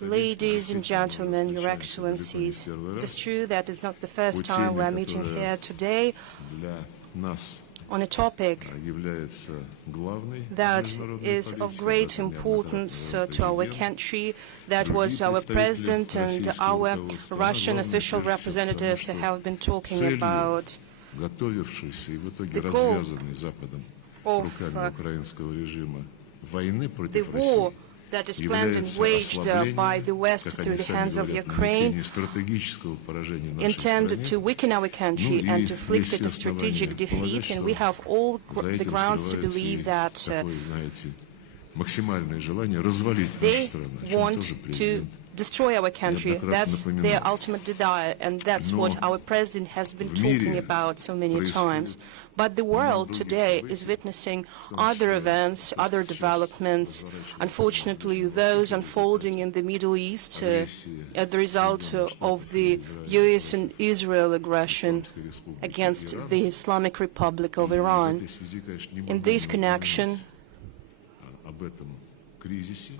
Ladies and gentlemen, Your Excellencies, it is true that it's not the first time we are meeting here today on a topic that is of great importance to our country. That was our President and our Russian official representatives have been talking about. The goal of the war that is planned and waged by the West through the hands of Ukraine intend to weaken our country and to inflict it a strategic defeat, and we have all the grounds to believe that they want to destroy our country. That's their ultimate desire, and that's what our President has been talking about so many times. But the world today is witnessing other events, other developments, unfortunately those unfolding in the Middle East as the result of the US and Israel aggression against the Islamic Republic of Iran. In this connection,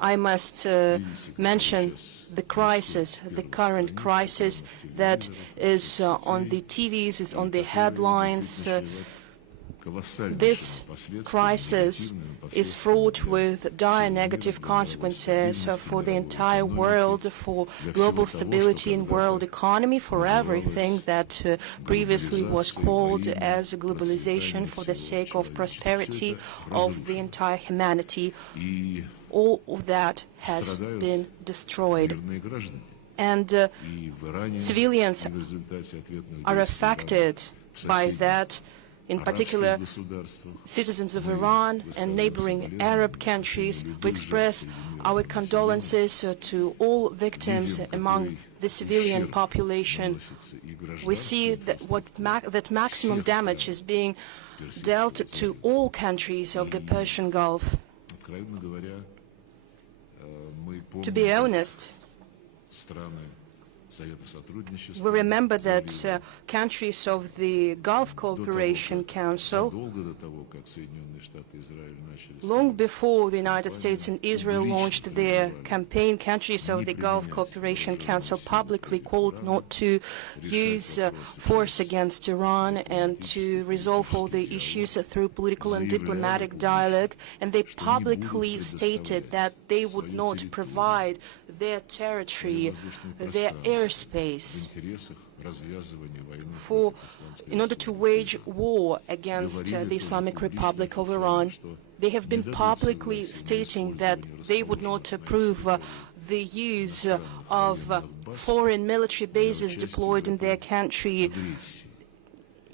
I must mention the crisis, the current crisis that is on the TVs, is on the headlines. This crisis is fraught with dire negative consequences for the entire world, for global stability and world economy, for everything that previously was called as globalization for the sake of prosperity of the entire humanity. All of that has been destroyed. And civilians are affected by that. In particular, citizens of Iran and neighboring Arab countries. We express our condolences to all victims among the civilian population. We see that maximum damage is being dealt to all countries of the Persian Gulf. To be honest, we remember that countries of the Gulf Cooperation Council, long before the United States and Israel launched their campaign, countries of the Gulf Cooperation Council publicly called not to use force against Iran and to resolve all the issues through political and diplomatic dialogue, and they publicly stated that they would not provide their territory, their airspace, in order to wage war against the Islamic Republic of Iran. They have been publicly stating that they would not approve the use of foreign military bases deployed in their country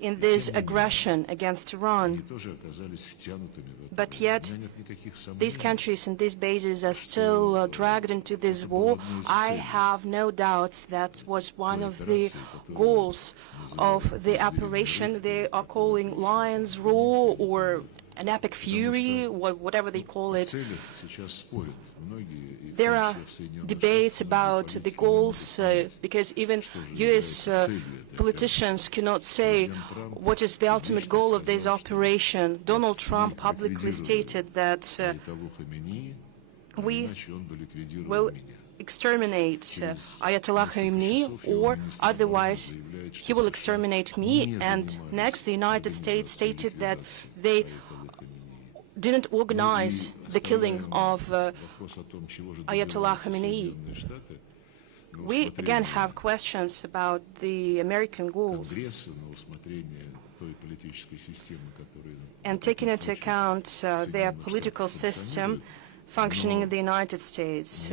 in this aggression against Iran. But yet, these countries and these bases are still dragged into this war. I have no doubts that was one of the goals of the operation. They are calling Lion's Roar or an epic fury, whatever they call it. There are debates about the goals because even U.S. politicians cannot say what is the ultimate goal of this operation. Donald Trump publicly stated that we will exterminate Ayatollah Khamenei, or otherwise he will exterminate me. And next, the United States stated that they didn't organize the killing of Ayatollah Khamenei. We again have questions about the American goals. And taking into account their political system functioning in the United States,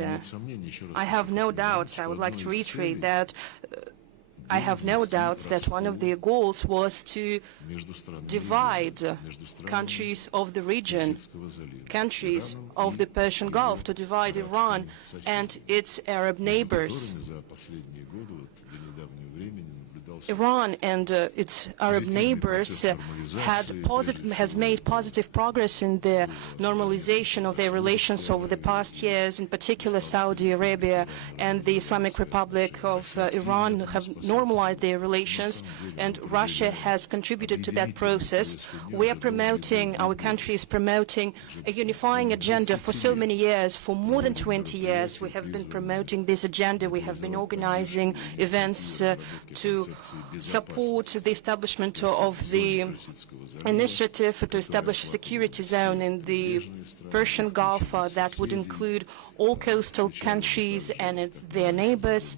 I have no doubts, I would like to reiterate that, I have no doubts that one of their goals was to divide countries of the region, countries of the Persian Gulf, to divide Iran and its Arab neighbors. Iran and its Arab neighbors has made positive progress in the normalization of their relations over the past years. In particular, Saudi Arabia and the Islamic Republic of Iran have normalized their relations, and Russia has contributed to that process. Our country is promoting a unifying agenda for so many years. For more than 20 years, we have been promoting this agenda. We have been organizing events to support the establishment of the initiative to establish a security zone in the Persian Gulf that would include all coastal countries and their neighbors.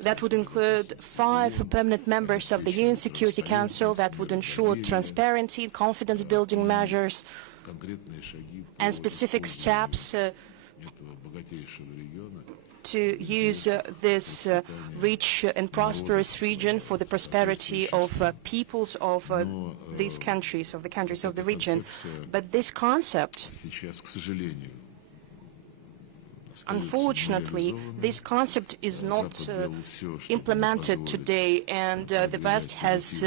That would include 5 permanent members of the UN Security Council that would ensure transparency, confidence-building measures, and specific steps to use this rich and prosperous region for the prosperity of peoples of these countries, of the countries of the region. But this concept, unfortunately, this concept is not implemented today, and the West has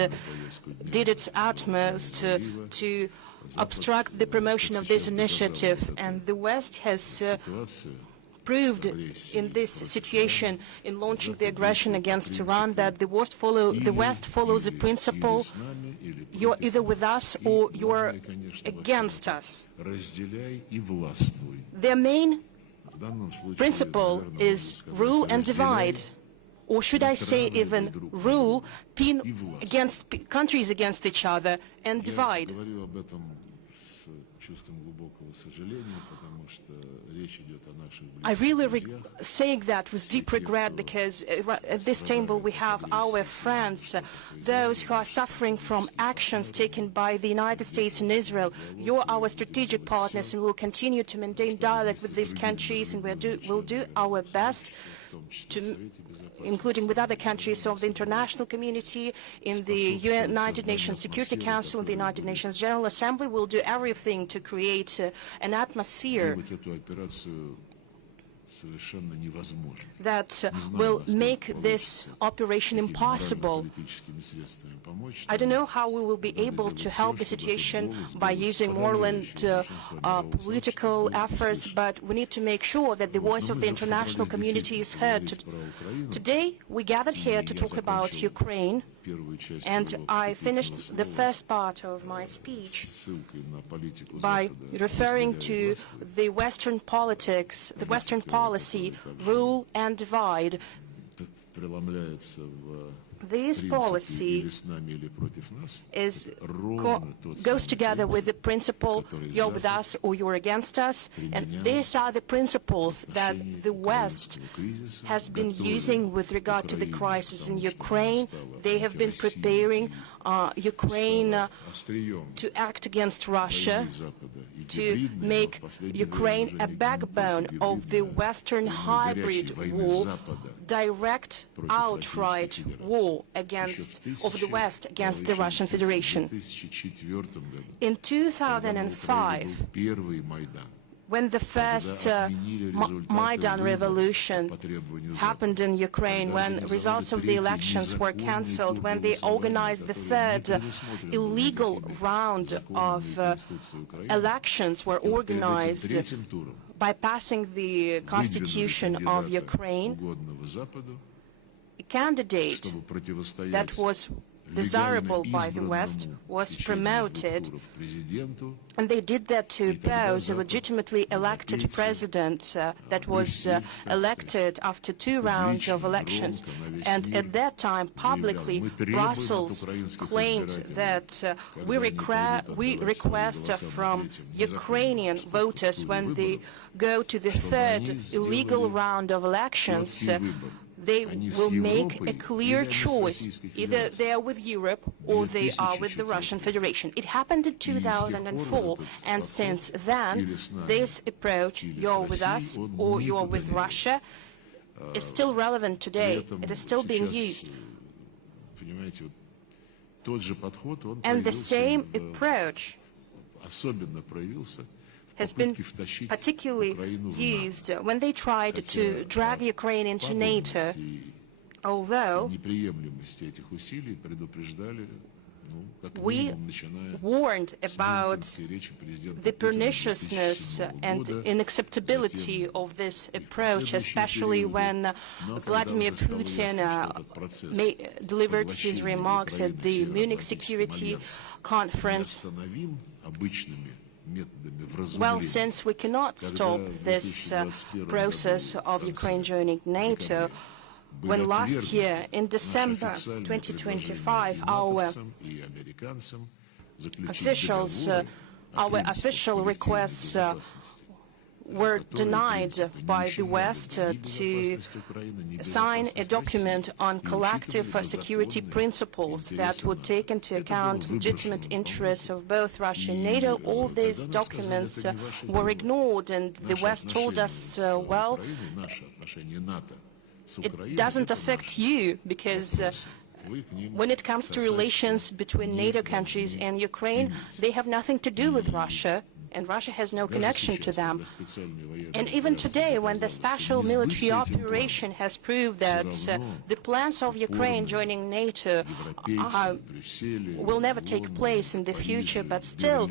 did its utmost to obstruct the promotion of this initiative, and the West has proved in this situation, in launching the aggression against Iran, that the West follows the principle: you're either with us or you're against us. Their main principle is rule and divide, or should I say even rule, pin against countries against each other, and divide. I really saying that with deep regret, because at this table we have our friends, those who are suffering from actions taken by the United States and Israel. You're our strategic partners, and we'll continue to maintain dialogue with these countries, and we'll do our best to, including with other countries of the international community, in the United Nations Security Council, in the United Nations General Assembly. We'll do everything to create an atmosphere that will make this operation impossible. I don't know how we will be able to help the situation by using more than political efforts, but we need to make sure that the voice of the international community is heard. Today, we gathered here to talk about Ukraine, and I finished the first part of my speech by referring to the Western politics, the Western policy, rule and divide. This policy goes together with the principle, you're with us or you're against us, and these are the principles that the West has been using with regard to the crisis in Ukraine. They have been preparing Ukraine to act against Russia, to make Ukraine a backbone of the Western hybrid war, direct, outright war of the West against the Russian Federation. In 2005, when the first Maidan revolution happened in Ukraine, when results of the elections were cancelled, when they organized the third illegal round of elections were organized, bypassing the constitution of Ukraine, a candidate that was desirable by the West was promoted, and they did that to oppose a legitimately elected president that was elected after 2 rounds of elections. And at that time, publicly, Brussels claimed that we request from Ukrainian voters, when they go to the third illegal round of elections, they will make a clear choice. Either they are with Europe or they are with the Russian Federation. It happened in 2004, and since then, this approach, you're with us or you're with Russia, is still relevant today. It is still being used. And the same approach has been particularly used when they tried to drag Ukraine into NATO although we warned about the perniciousness and inacceptability of this approach, especially when Vladimir Putin delivered his remarks at the Munich Security Conference. Well, since we cannot stop this process of Ukraine joining NATO, when last year, in December 2025, our official requests were denied by the West to sign a document on collective security principles that would take into account legitimate interests of both Russia and NATO, all these documents were ignored, and the West told us, well, it doesn't affect you because when it comes to relations between NATO countries and Ukraine, they have nothing to do with Russia, and Russia has no connection to them. And even today, when the special military operation has proved that the plans of Ukraine joining NATO will never take place in the future, but still,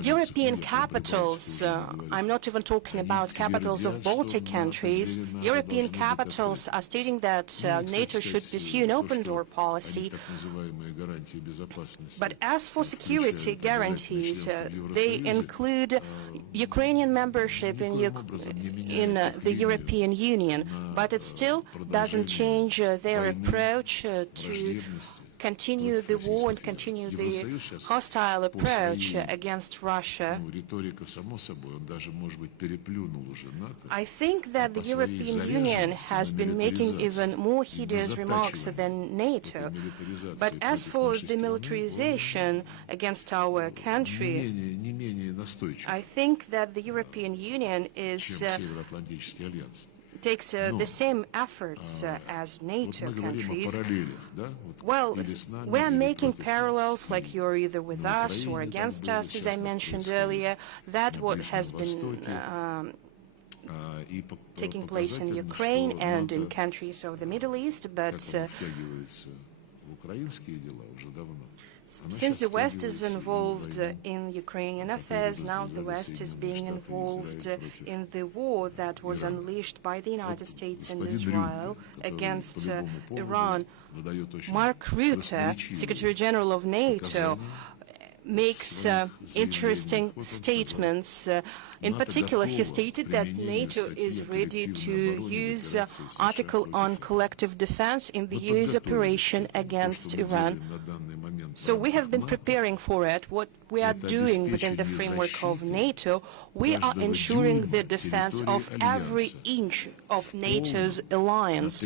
European capitals, I'm not even talking about capitals of Baltic countries, European capitals are stating that NATO should pursue an open-door policy. But as for security guarantees, they include Ukrainian membership in the European Union, but it still doesn't change their approach to continue the war and continue the hostile approach against Russia. I think that the European Union has been making even more hideous remarks than NATO. But as for the militarization against our country, I think that the European Union takes the same efforts as NATO countries. Well, we're making parallels, like you're either with us or against us, as I mentioned earlier. That's what has been taking place in Ukraine and in countries of the Middle East, but since the West is involved in Ukrainian affairs, now the West is being involved in the war that was unleashed by the United States and Israel against Iran. Mark Rutte, Secretary General of NATO, makes interesting statements. In particular, he stated that NATO is ready to use Article on collective defense in the US operation against Iran. So we have been preparing for it. What we are doing within the framework of NATO, we are ensuring the defense of every inch of NATO's alliance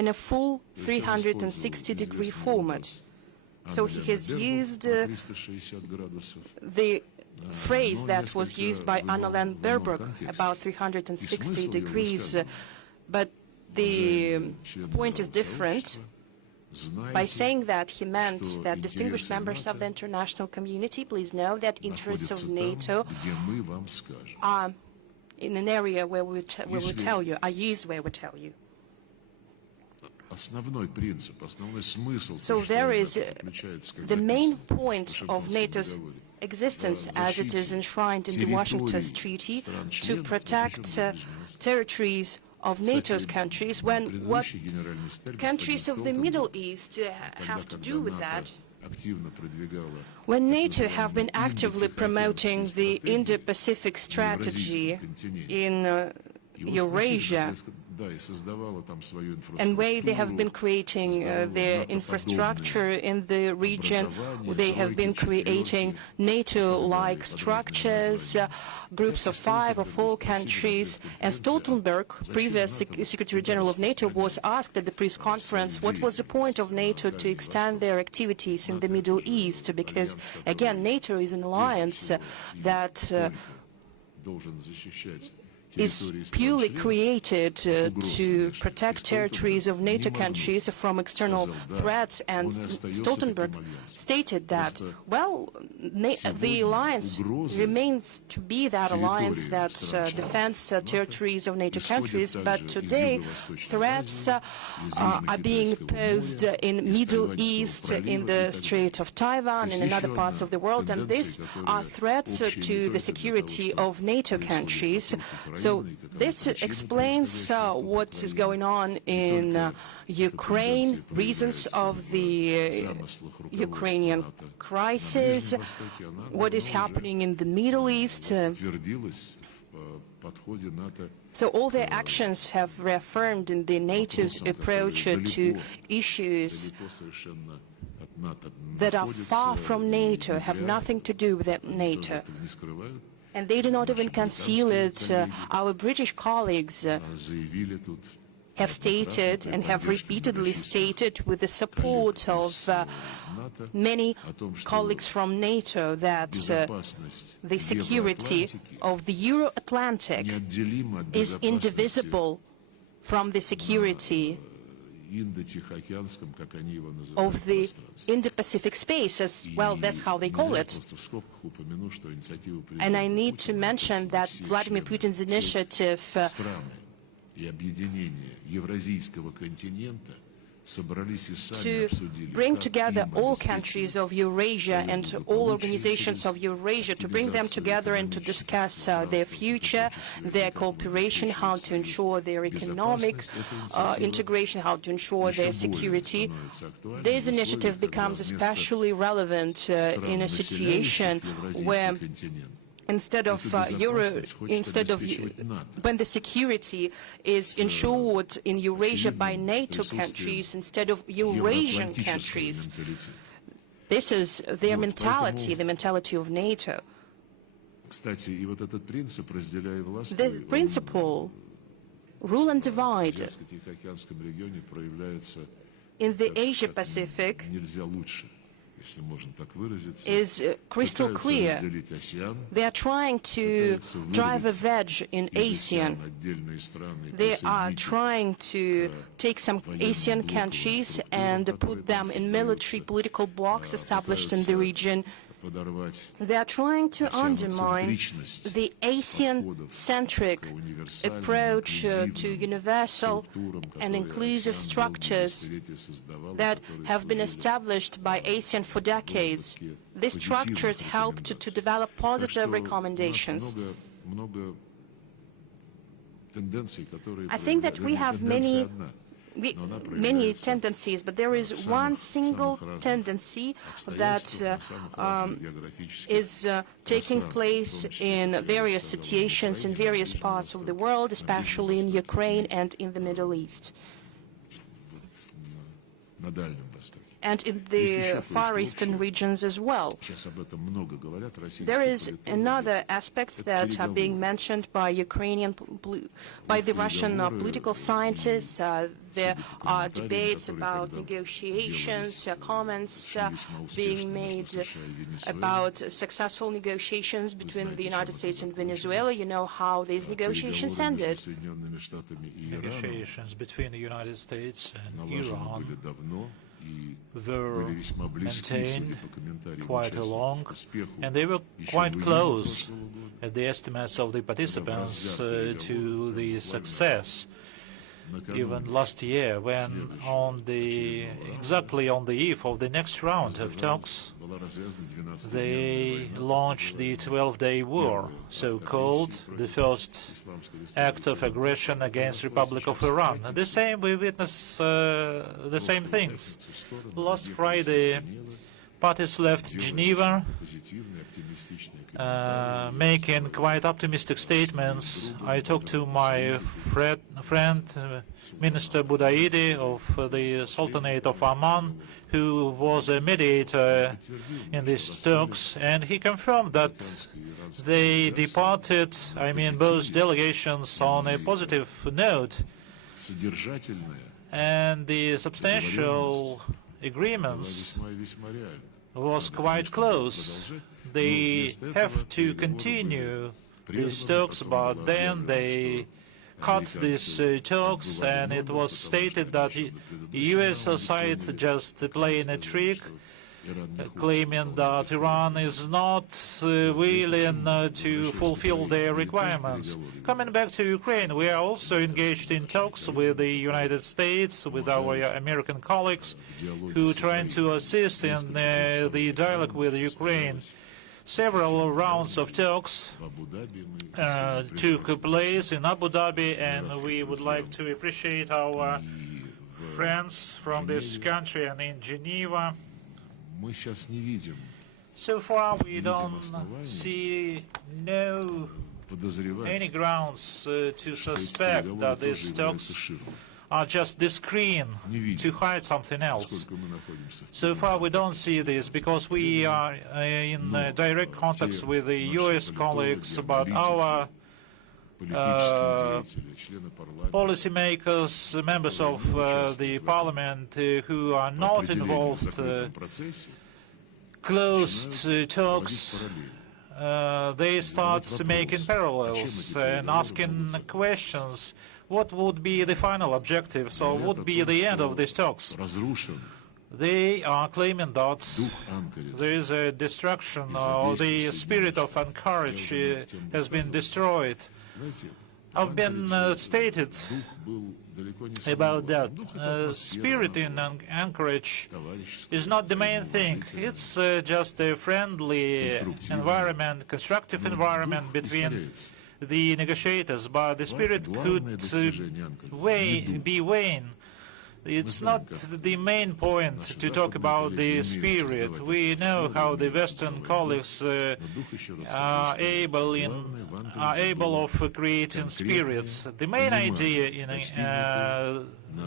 in a full 360-degree format. So he has used the phrase that was used by Annalena Baerbock, about 360 degrees, but the point is different. By saying that, he meant that distinguished members of the international community, please know that interests of NATO are in an area where we will tell you, are used where we tell you. So there is the main point of NATO's existence, as it is enshrined in the Washington Treaty, to protect territories of NATO's countries. What countries of the Middle East have to do with that? When NATO have been actively promoting the Indo-Pacific strategy in Eurasia, and where they have been creating their infrastructure in the region, they have been creating NATO-like structures, groups of 5 or 4 countries. And Stoltenberg, previous Secretary General of NATO, was asked at the press conference what was the point of NATO to extend their activities in the Middle East, because, again, NATO is an alliance that is purely created to protect territories of NATO countries from external threats, and Stoltenberg stated that, well, the alliance remains to be that alliance that defends territories of NATO countries, but today threats are being posed in Middle East, in the Strait of Taiwan, and in other parts of the world, and these are threats to the security of NATO countries. So this explains what is going on in Ukraine, reasons of the Ukrainian crisis, what is happening in the Middle East. So all their actions have reaffirmed in the NATO's approach to issues that are far from NATO, have nothing to do with NATO. And they do not even conceal it. Our British colleagues have stated and have repeatedly stated, with the support of many colleagues from NATO, that the security of the Euro-Atlantic is indivisible from the security of the Indo-Pacific space, as well, that's how they call it. And I need to mention that Vladimir Putin's initiative to bring together all countries of Eurasia and all organizations of Eurasia, to bring them together and to discuss their future, their cooperation, how to ensure their economic integration, how to ensure their security. This initiative becomes especially relevant in a situation where when the security is ensured in Eurasia by NATO countries instead of Eurasian countries. This is their mentality, the mentality of NATO. The principle, rule and divide, in the Asia-Pacific is crystal clear. They are trying to drive a wedge in ASEAN. They are trying to take some ASEAN countries and put them in military political blocs established in the region. They are trying to undermine the ASEAN-centric approach to universal and inclusive structures that have been established by ASEAN for decades. These structures helped to develop positive recommendations. I think that we have many tendencies, but there is one single tendency that is taking place in various situations in various parts of the world, especially in Ukraine and in the Middle East, and in the Far Eastern regions as well. There is another aspect that are being mentioned by the Russian political scientists. There are debates about negotiations, comments being made about successful negotiations between the United States and Venezuela. You know how these negotiations ended. Negotiations between the United States and Iran were maintained quite long, and they were quite close, at the estimates of the participants, to the success. Even last year, when exactly on the eve of the next round of talks, they launched the 12-day war, so-called, the first act of aggression against the Republic of Iran. The same, we witness the same things. Last Friday, parties left Geneva, making quite optimistic statements. I talked to my friend, Minister Budaidi of the Sultanate of Oman, who was a mediator in these talks, and he confirmed that they departed, both delegations, on a positive note, and the substantial agreements was quite close. They have to continue these talks, but then they cut these talks, and it was stated that the US side just playing a trick, claiming that Iran is not willing to fulfill their requirements. Coming back to Ukraine, we are also engaged in talks with the United States, with our American colleagues, who are trying to assist in the dialogue with Ukraine. Several rounds of talks took place in Abu Dhabi, and we would like to appreciate our friends from this country and in Geneva. So far, we don't see any grounds to suspect that these talks are just the screen to hide something else. So far, we don't see this because we are in direct contact with the US colleagues, but our policymakers, members of the parliament who are not involved, closed talks, they start making parallels and asking questions. What would be the final objectives, or what would be the end of these talks? They are claiming that there is a destruction, or the spirit of Anchorage has been destroyed. I've been stated about that. Spirit in Anchorage is not the main thing. It's just a friendly environment, constructive environment between the negotiators, but the spirit could be wane. It's not the main point to talk about the spirit. We know how the Western colleagues are able of creating spirits. The main idea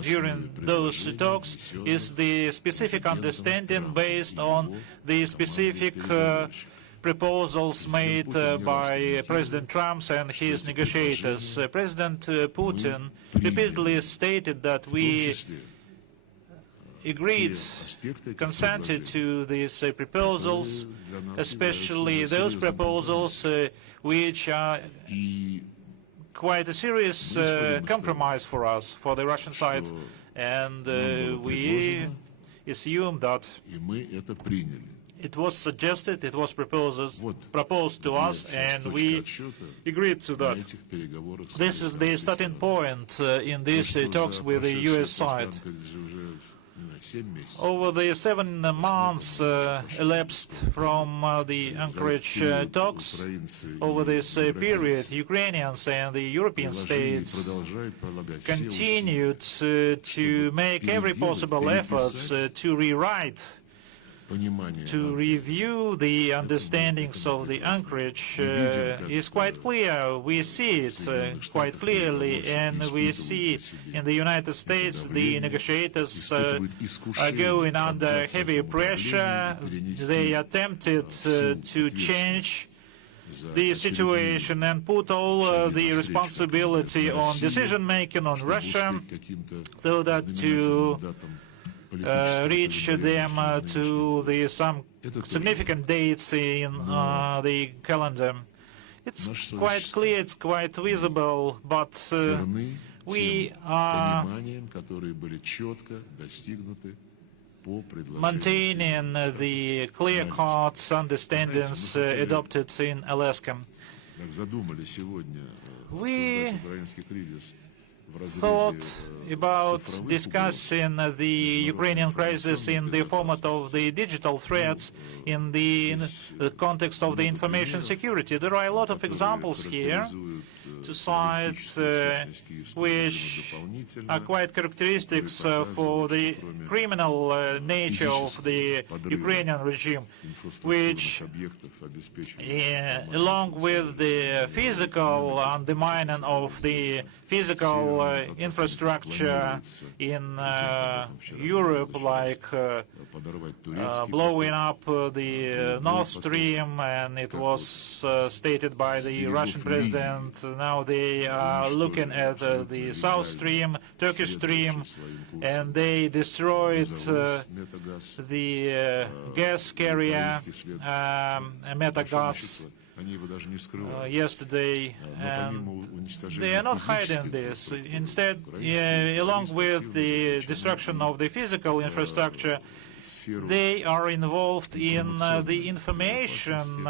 during those talks is the specific understanding based on the specific proposals made by President Trump and his negotiators. President Putin repeatedly stated that we agreed, consented to these proposals, especially those proposals which are quite a serious compromise for us, for the Russian side, and we assume that it was suggested, it was proposed to us, and we agreed to that. This is the starting point in these talks with the US side. Over the 7 months elapsed from the Anchorage talks, over this period, Ukrainians and the European states continued to make every possible efforts to rewrite, to review the understandings of the Anchorage is quite clear. We see it quite clearly, and we see in the United States the negotiators are going under heavy pressure. They attempted to change the situation and put all the responsibility on decision-making on Russia, so that to reach them to some significant dates in the calendar. It's quite clear, it's quite visible, but we are maintaining the clear-cut understandings adopted in Alaska. We thought about discussing the Ukrainian crisis in the format of the digital threats in the context of the information security. There are a lot of examples here to cite which are quite characteristics for the criminal nature of the Ukrainian regime, which, along with the physical undermining of the physical infrastructure in Europe, like blowing up the Nord Stream, and it was stated by the Russian president. Now they are looking at the South Stream, Turkish Stream, and they destroyed the gas carrier, Metagas, yesterday, and they are not hiding this. Instead, along with the destruction of the physical infrastructure, they are involved in the information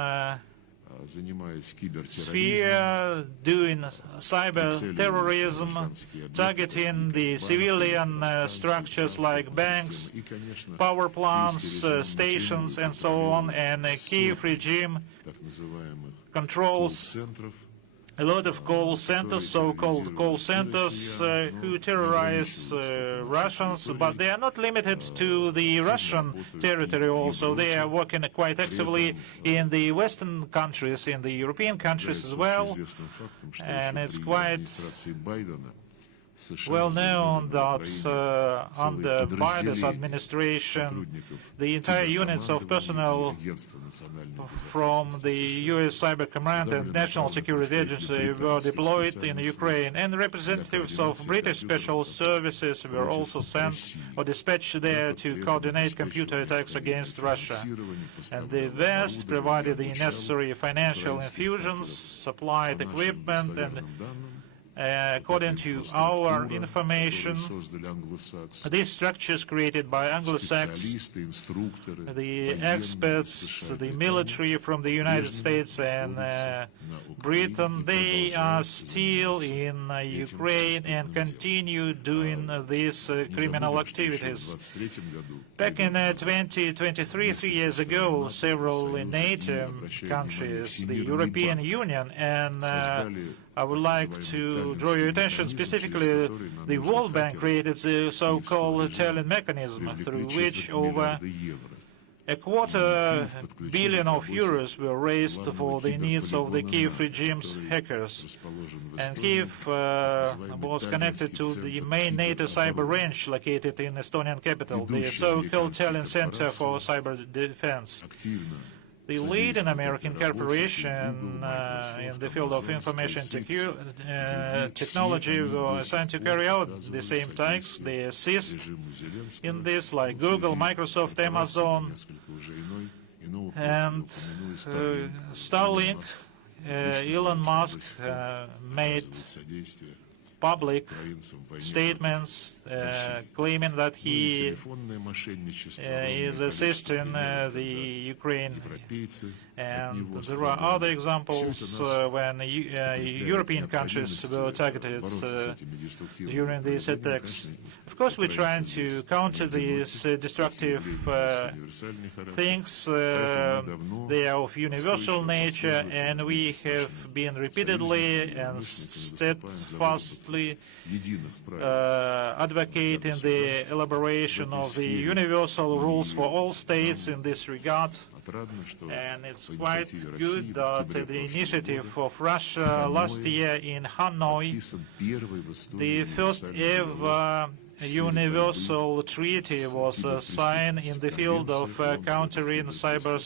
sphere, doing cyber terrorism, targeting the civilian structures like banks, power plants, stations, and so on. And Kiev regime controls a lot of call centers, so-called call centers, who terrorize Russians, but they are not limited to the Russian territory also. They are working quite actively in the Western countries, in the European countries as well, and it's quite well known that under Biden's administration, the entire units of personnel from the U.S. Cyber Command and National Security Agency were deployed in Ukraine, and representatives of British Special Services were also sent or dispatched there to coordinate computer attacks against Russia. And the West provided the necessary financial infusions, supplied equipment, and according to our information, these structures created by Anglo-Saxons, the experts, the military from the United States and Britain, they are still in Ukraine and continue doing these criminal activities. Back in 2023, 3 years ago, several NATO countries, the European Union, and I would like to draw your attention specifically, the World Bank created the so-called Italian mechanism, through which over $250 million euros were raised for the needs of the Kiev regime's hackers. And Kiev was connected to the main NATO cyber range located in Estonian capital, the so-called Italian Center for Cyber Defense. The leading American corporation in the field of information technology were assigned to carry out the same tasks. They assist in this, like Google, Microsoft, Amazon, and Starlink. Elon Musk made public statements claiming that he is assisting the Ukraine. And there are other examples when European countries were targeted during these attacks. Of course, we're trying to counter these destructive things. They are of universal nature, and we have been repeatedly and steadfastly advocating the elaboration of the universal rules for all states in this regard. And it's quite good that the initiative of Russia last year in Hanoi, the first ever universal treaty was signed in the field of countering cyber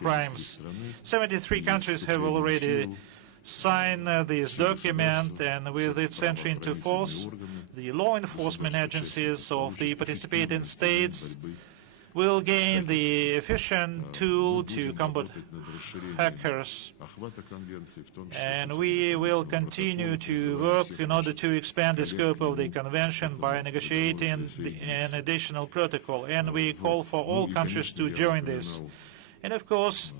crimes. 73 countries have already signed this document, and with its entry into force, the law enforcement agencies of the participating states will gain the efficient tool to combat hackers, and we will continue to work in order to expand the scope of the convention by negotiating an additional protocol, and we call for all countries to join this. And of course,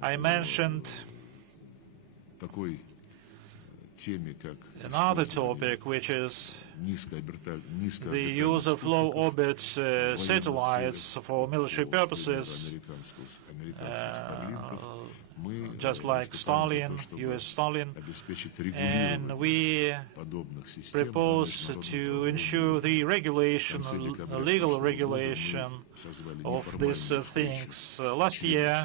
I mentioned another topic, which is the use of low-orbit satellites for military purposes, just like Stalin, U.S. Stalin, and we propose to ensure the regulation, legal regulation of these things. Last year,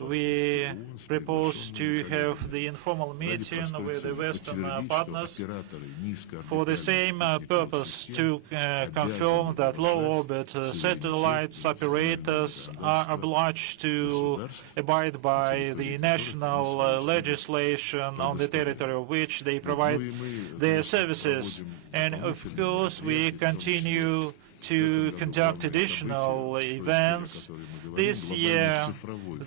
we proposed to have the informal meeting with the Western partners for the same purpose, to confirm that low-orbit satellites operators are obliged to abide by the national legislation on the territory of which they provide their services. And of course, we continue to conduct additional events. This year,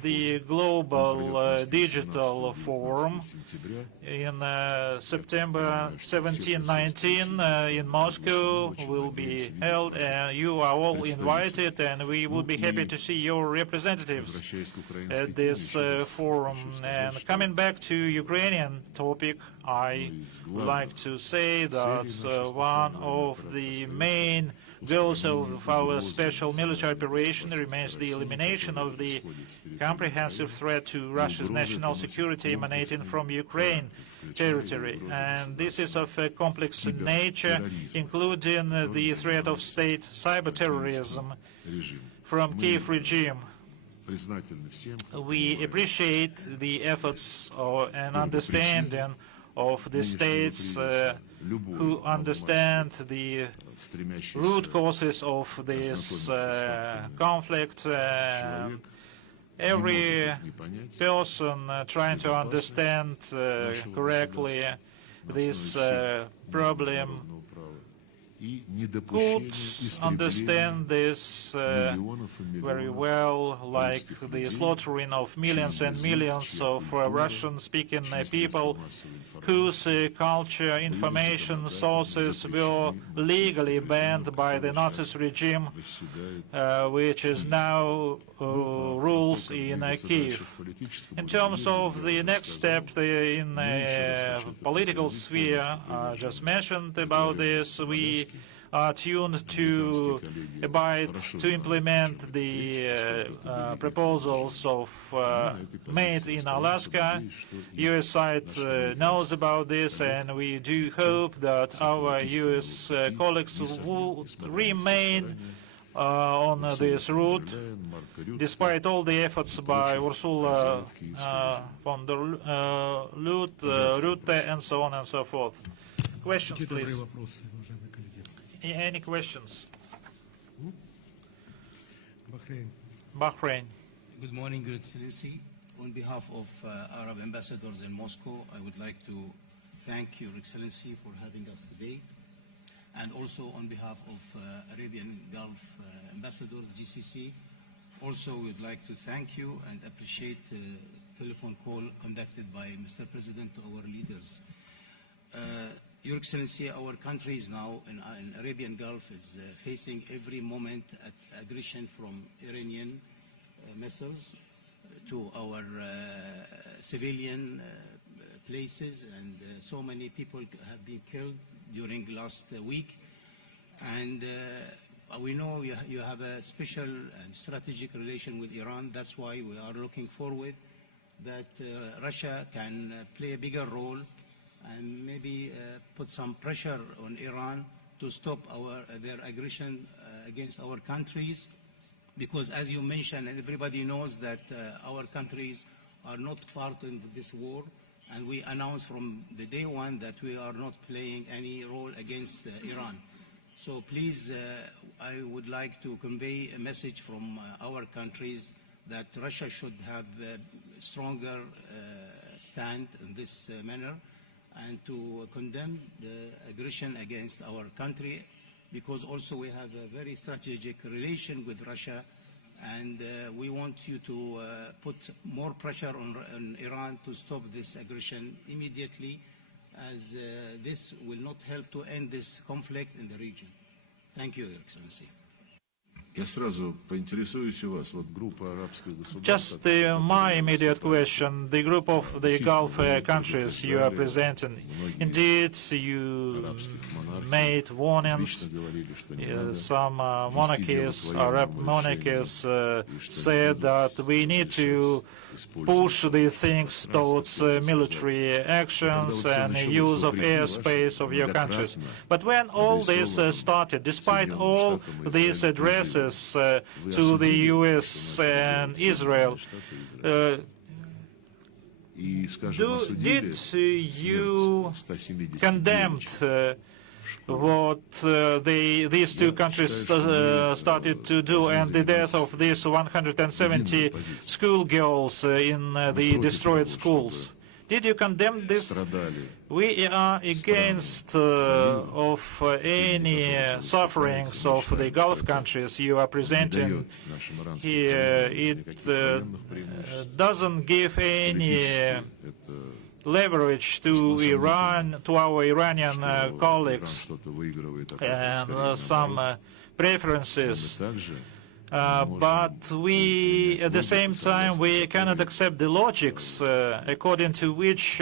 the Global Digital Forum in September 17-19 in Moscow will be held. You are all invited, and we would be happy to see your representatives at this forum. And coming back to Ukrainian topic, I would like to say that one of the main goals of our special military operation remains the elimination of the comprehensive threat to Russia's national security emanating from Ukraine territory. And this is of a complex nature, including the threat of state cyber-terrorism from Kiev regime. We appreciate the efforts and understanding of the states who understand the root causes of this conflict. Every person trying to understand correctly this problem could understand this very well, like the slaughtering of millions and millions of Russian-speaking people whose culture information sources were legally banned by the Nazi regime, which is now rules in Kiev. In terms of the next step in the political sphere, I just mentioned about this. We are tuned to abide to implement the proposals of made in Alaska. US side knows about this, and we do hope that our US colleagues will remain on this route, despite all the efforts by Ursula von der Rutte and so on and so forth. Questions, please. Any questions? Bahrain. Good morning, Your Excellency. On behalf of Arab ambassadors in Moscow, I would like to thank Your Excellency for having us today. And also on behalf of Arabian Gulf ambassadors, GCC, also we would like to thank you and appreciate the telephone call conducted by Mr. President to our leaders. Your Excellency, our country is now in Arabian Gulf is facing every moment aggression from Iranian missiles to our civilian places, and so many people have been killed during last week. And we know you have a special and strategic relation with Iran. That's why we are looking forward that Russia can play a bigger role and maybe put some pressure on Iran to stop their aggression against our countries, because as you mentioned, and everybody knows that our countries are not part of this war, and we announced from the day one that we are not playing any role against Iran. So please, I would like to convey a message from our countries that Russia should have a stronger stand in this manner, and to condemn the aggression against our country, because also we have a very strategic relation with Russia, and we want you to put more pressure on Iran to stop this aggression immediately, as this will not help to end this conflict in the region. Thank you, Your Excellency. Just my immediate question, the group of the Gulf countries you are presenting, indeed you made warnings. Some monarchies, Arab monarchies, said that we need to push the things towards military actions and use of airspace of your countries. But when all this started, despite all these addresses to the US and Israel, did you condemn what these two countries started to do, and the death of these 170 schoolgirls in the destroyed schools? Did you condemn this? We are against of any sufferings of the Gulf countries you are presenting here. It doesn't give any leverage to Iran, to our Iranian colleagues, and some preferences. But we, at the same time, we cannot accept the logics according to which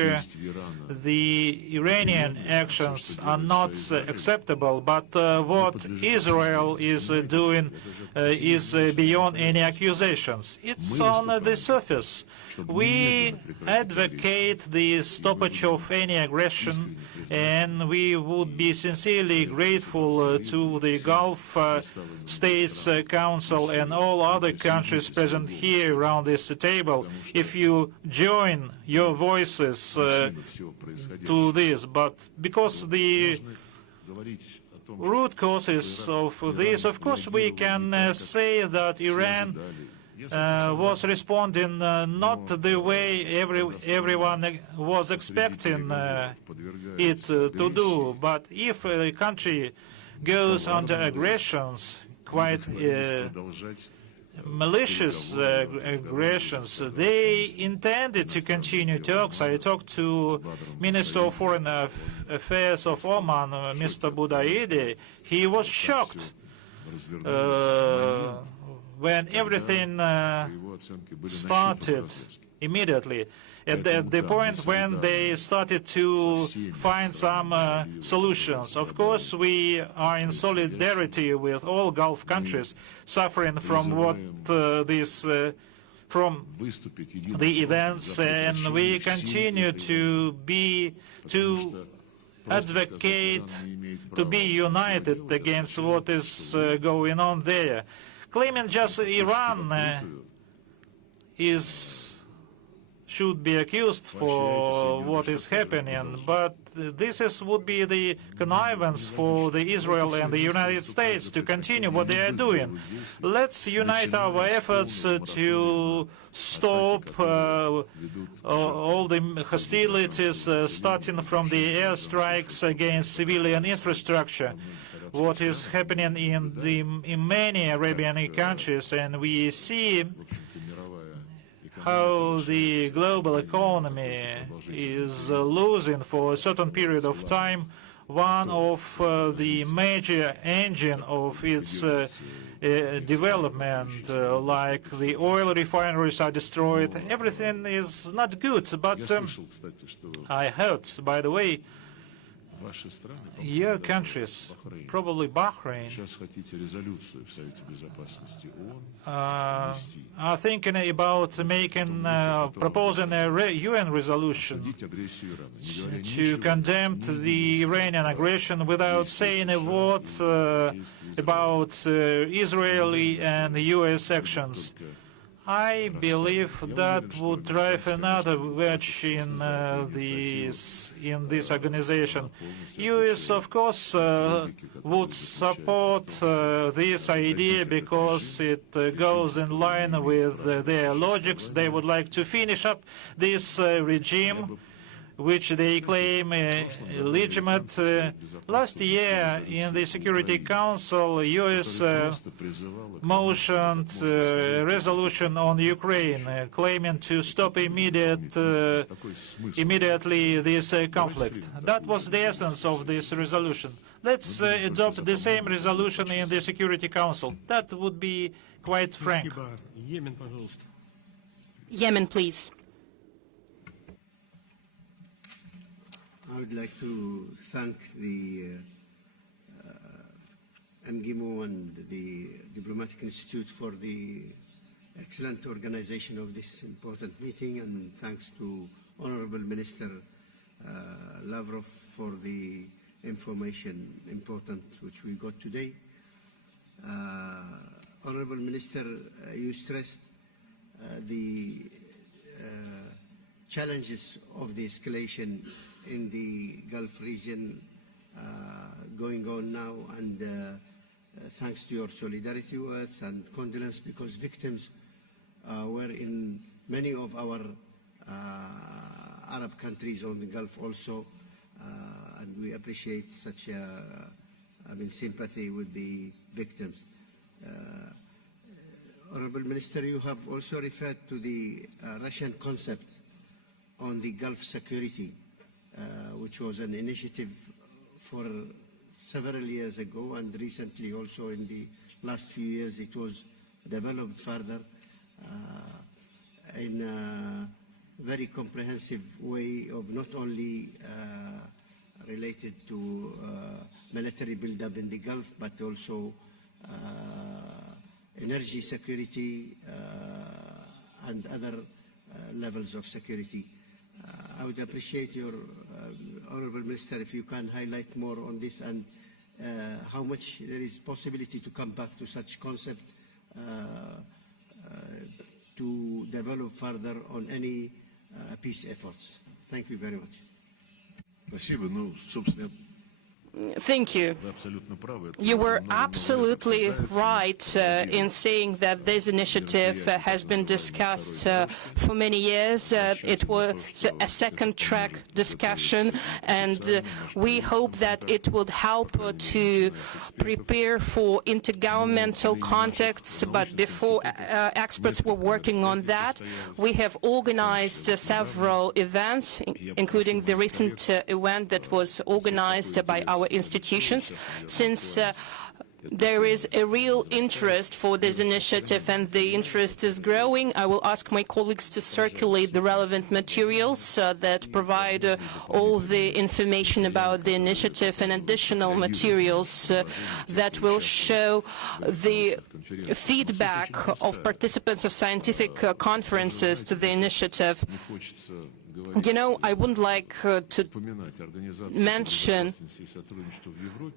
the Iranian actions are not acceptable, but what Israel is doing is beyond any accusations. It's on the surface. We advocate the stoppage of any aggression, and we would be sincerely grateful to the Gulf States Council and all other countries present here around this table if you join your voices to this. But because the root causes of this, of course, we can say that Iran was responding not the way everyone was expecting it to do. But if a country goes under aggressions, quite malicious aggressions, they intended to continue talks. I talked to Minister of Foreign Affairs of Oman, Mr. Budaidi. He was shocked when everything started immediately. At the point when they started to find some solutions. Of course, we are in solidarity with all Gulf countries suffering from from the events, and we continue to advocate, to be united against what is going on there. Claiming just Iran should be accused for what is happening, but this would be the connivance for Israel and the United States to continue what they are doing. Let's unite our efforts to stop all the hostilities starting from the airstrikes against civilian infrastructure. What is happening in many Arabian countries, and we see how the global economy is losing for a certain period of time one of the major engine of its development, like the oil refineries are destroyed. Everything is not good, but I heard, by the way, your countries, probably Bahrain, are thinking about proposing a UN resolution to condemn the Iranian aggression without saying a word about Israeli and US actions. I believe that would drive another wedge in this organization. US, of course, would support this idea because it goes in line with their logics. They would like to finish up this regime, which they claim legitimate. Last year in the Security Council, US motioned a resolution on Ukraine, claiming to stop immediately this conflict. That was the essence of this resolution. Let's adopt the same resolution in the Security Council. That would be quite frank. Yemen, please. I would like to thank the MGIMO and the Diplomatic Institute for the excellent organization of this important meeting, and thanks to Honorable Minister Lavrov for the information important which we got today. Honorable Minister, you stressed the challenges of the escalation in the Gulf region going on now, and thanks to your solidarity words and condolence, because victims were in many of our Arab countries on the Gulf also, and we appreciate such sympathy with the victims. Honorable Minister, you have also referred to the Russian concept on the Gulf security, which was an initiative for several years ago, and recently also in the last few years it was developed further in a very comprehensive way of not only related to military buildup in the Gulf, but also energy security and other levels of security. I would appreciate your, Honorable Minister, if you can highlight more on this and how much there is possibility to come back to such concept to develop further on any peace efforts. Thank you very much. Thank you. You were absolutely right in saying that this initiative has been discussed for many years. It was a second-track discussion, and we hope that it would help to prepare for intergovernmental contacts. But before experts were working on that, we have organized several events, including the recent event that was organized by our institutions. Since there is a real interest for this initiative and the interest is growing, I will ask my colleagues to circulate the relevant materials that provide all the information about the initiative and additional materials that will show the feedback of participants of scientific conferences to the initiative. You know, I wouldn't like to mention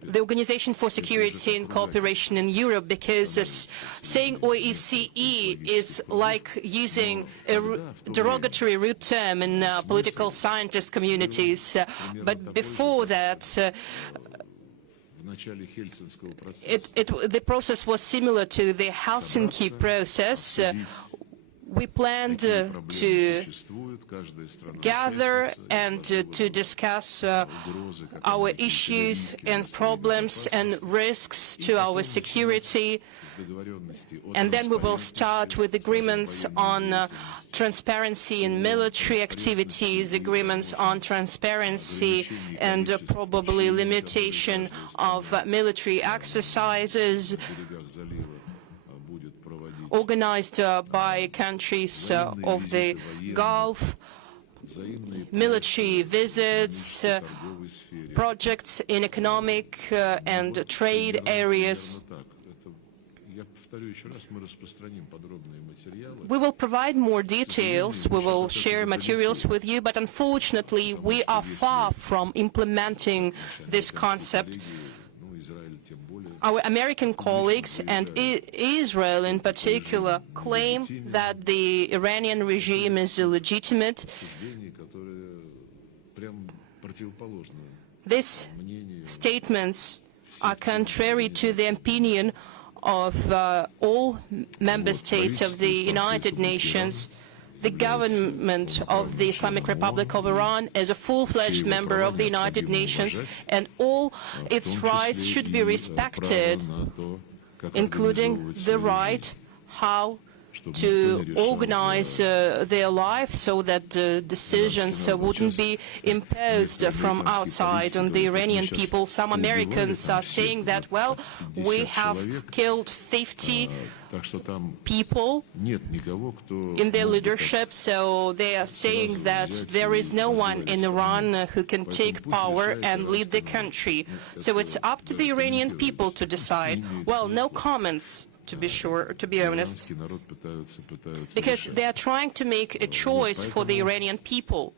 the Organization for Security and Cooperation in Europe, because saying OSCE is like using a derogatory root term in political scientist communities. But before that, the process was similar to the Helsinki process. We planned to gather and to discuss our issues and problems and risks to our security, and then we will start with agreements on transparency in military activities, agreements on transparency and probably limitation of military exercises organized by countries of the Gulf, military visits, projects in economic and trade areas. We will provide more details, we will share materials with you, but unfortunately we are far from implementing this concept. Our American colleagues, and Israel in particular, claim that the Iranian regime is illegitimate. These statements are contrary to the opinion of all member states of the United Nations. The government of the Islamic Republic of Iran is a full-fledged member of the United Nations, and all its rights should be respected, including the right how to organize their life so that decisions wouldn't be imposed from outside on the Iranian people. Some Americans are saying that, well, we have killed 50 people in their leadership, so they are saying that there is no one in Iran who can take power and lead the country. So it's up to the Iranian people to decide. Well, no comments, to be sure, to be honest, because they are trying to make a choice for the Iranian people.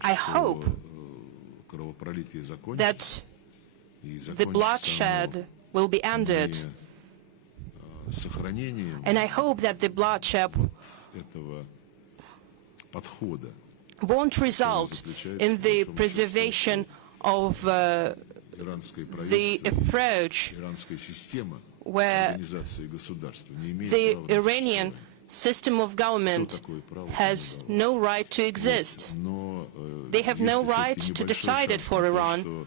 I hope that the bloodshed will be ended, and I hope that the bloodshed won't result in the preservation of the approach where the Iranian system of government has no right to exist. They have no right to decide it for Iran.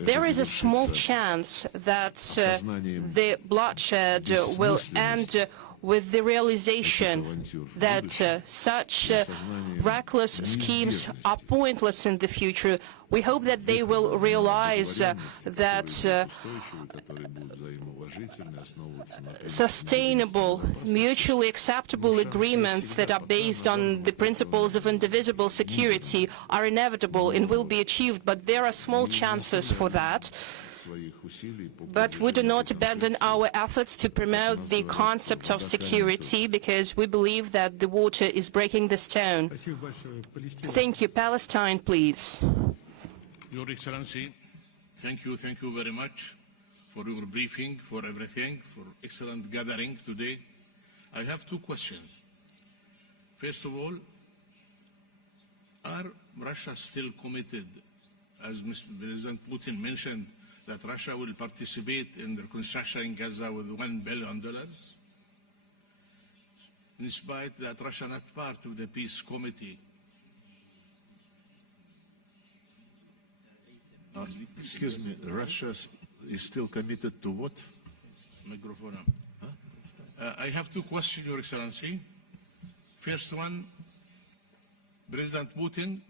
There is a small chance that the bloodshed will end with the realization that such reckless schemes are pointless in the future. We hope that they will realize that sustainable, mutually acceptable agreements that are based on the principles of indivisible security are inevitable and will be achieved, but there are small chances for that. But we do not abandon our efforts to promote the concept of security because we believe that the water is breaking the stone. Thank you. Palestine, please. Your Excellency, thank you very much for your briefing, for everything, for excellent gathering today. I have two questions. First of all, are Russia still committed, as Mr. President Putin mentioned, that Russia will participate in the reconstruction in Gaza with $1 billion, in spite that Russia not part of the peace committee? Excuse me, Russia is still committed to what? Microphone. I have two questions, Your Excellency. First one, President Putin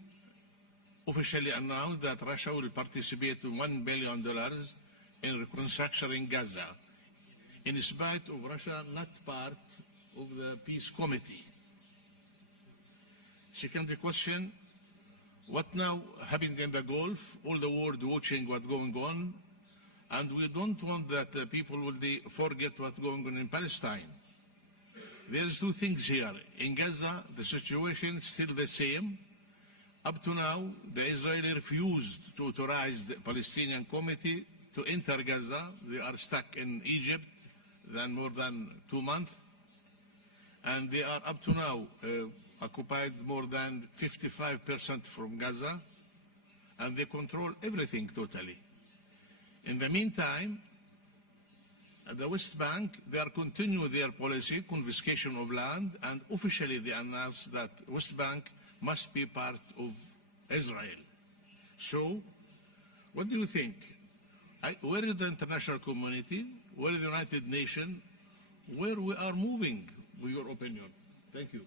officially announced that Russia will participate in $1 billion in reconstruction in Gaza, in spite of Russia not part of the peace committee. Second question, what now happening in the Gulf? All the world watching what's going on, and we don't want that people will forget what's going on in Palestine. There's two things here. In Gaza, the situation is still the same. Up to now, the Israeli refused to authorize the Palestinian committee to enter Gaza. They are stuck in Egypt more than 2 months. And they are up to now occupied more than 55% from Gaza, and they control everything totally. In the meantime, at the West Bank, they are continuing their policy, confiscation of land, and officially they announced that West Bank must be part of Israel. So, what do you think? Where is the international community? Where is the United Nations? Where we are moving, with your opinion? Thank you.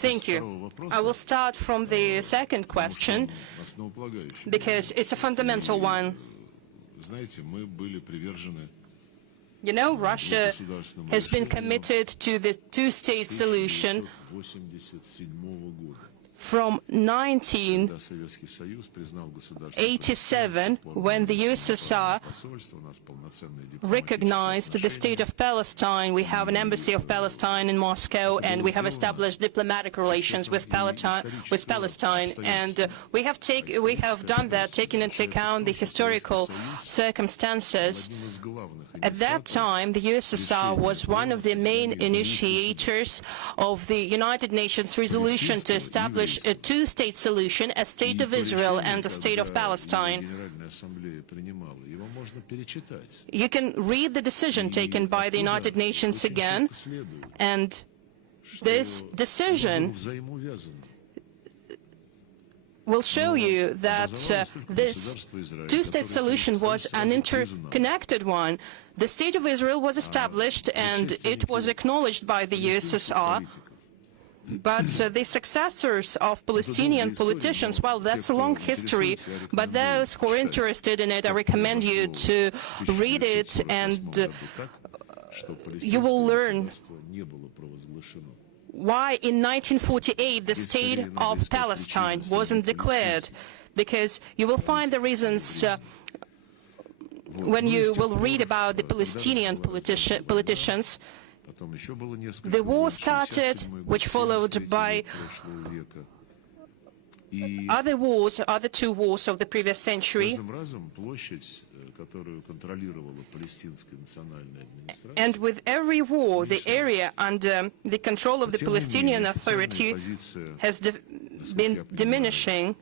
Thank you. I will start from the second question because it's a fundamental one. You know, Russia has been committed to the two-state solution from 1987, when the USSR recognized the state of Palestine. We have an embassy of Palestine in Moscow, and we have established diplomatic relations with Palestine. And we have done that, taking into account the historical circumstances. At that time, the USSR was one of the main initiators of the United Nations resolution to establish a two-state solution, a state of Israel and a state of Palestine. You can read the decision taken by the United Nations again, and this decision will show you that this two-state solution was an interconnected one. The State of Israel was established and it was acknowledged by the USSR. But the successors of Palestinian politicians, well, that's a long history, but those who are interested in it, I recommend you to read it, and you will learn why in 1948 the state of Palestine wasn't declared, because you will find the reasons when you will read about the Palestinian politicians. The war started, which followed by other two wars of the previous century. And with every war, the area under the control of the Palestinian Authority has been diminishing.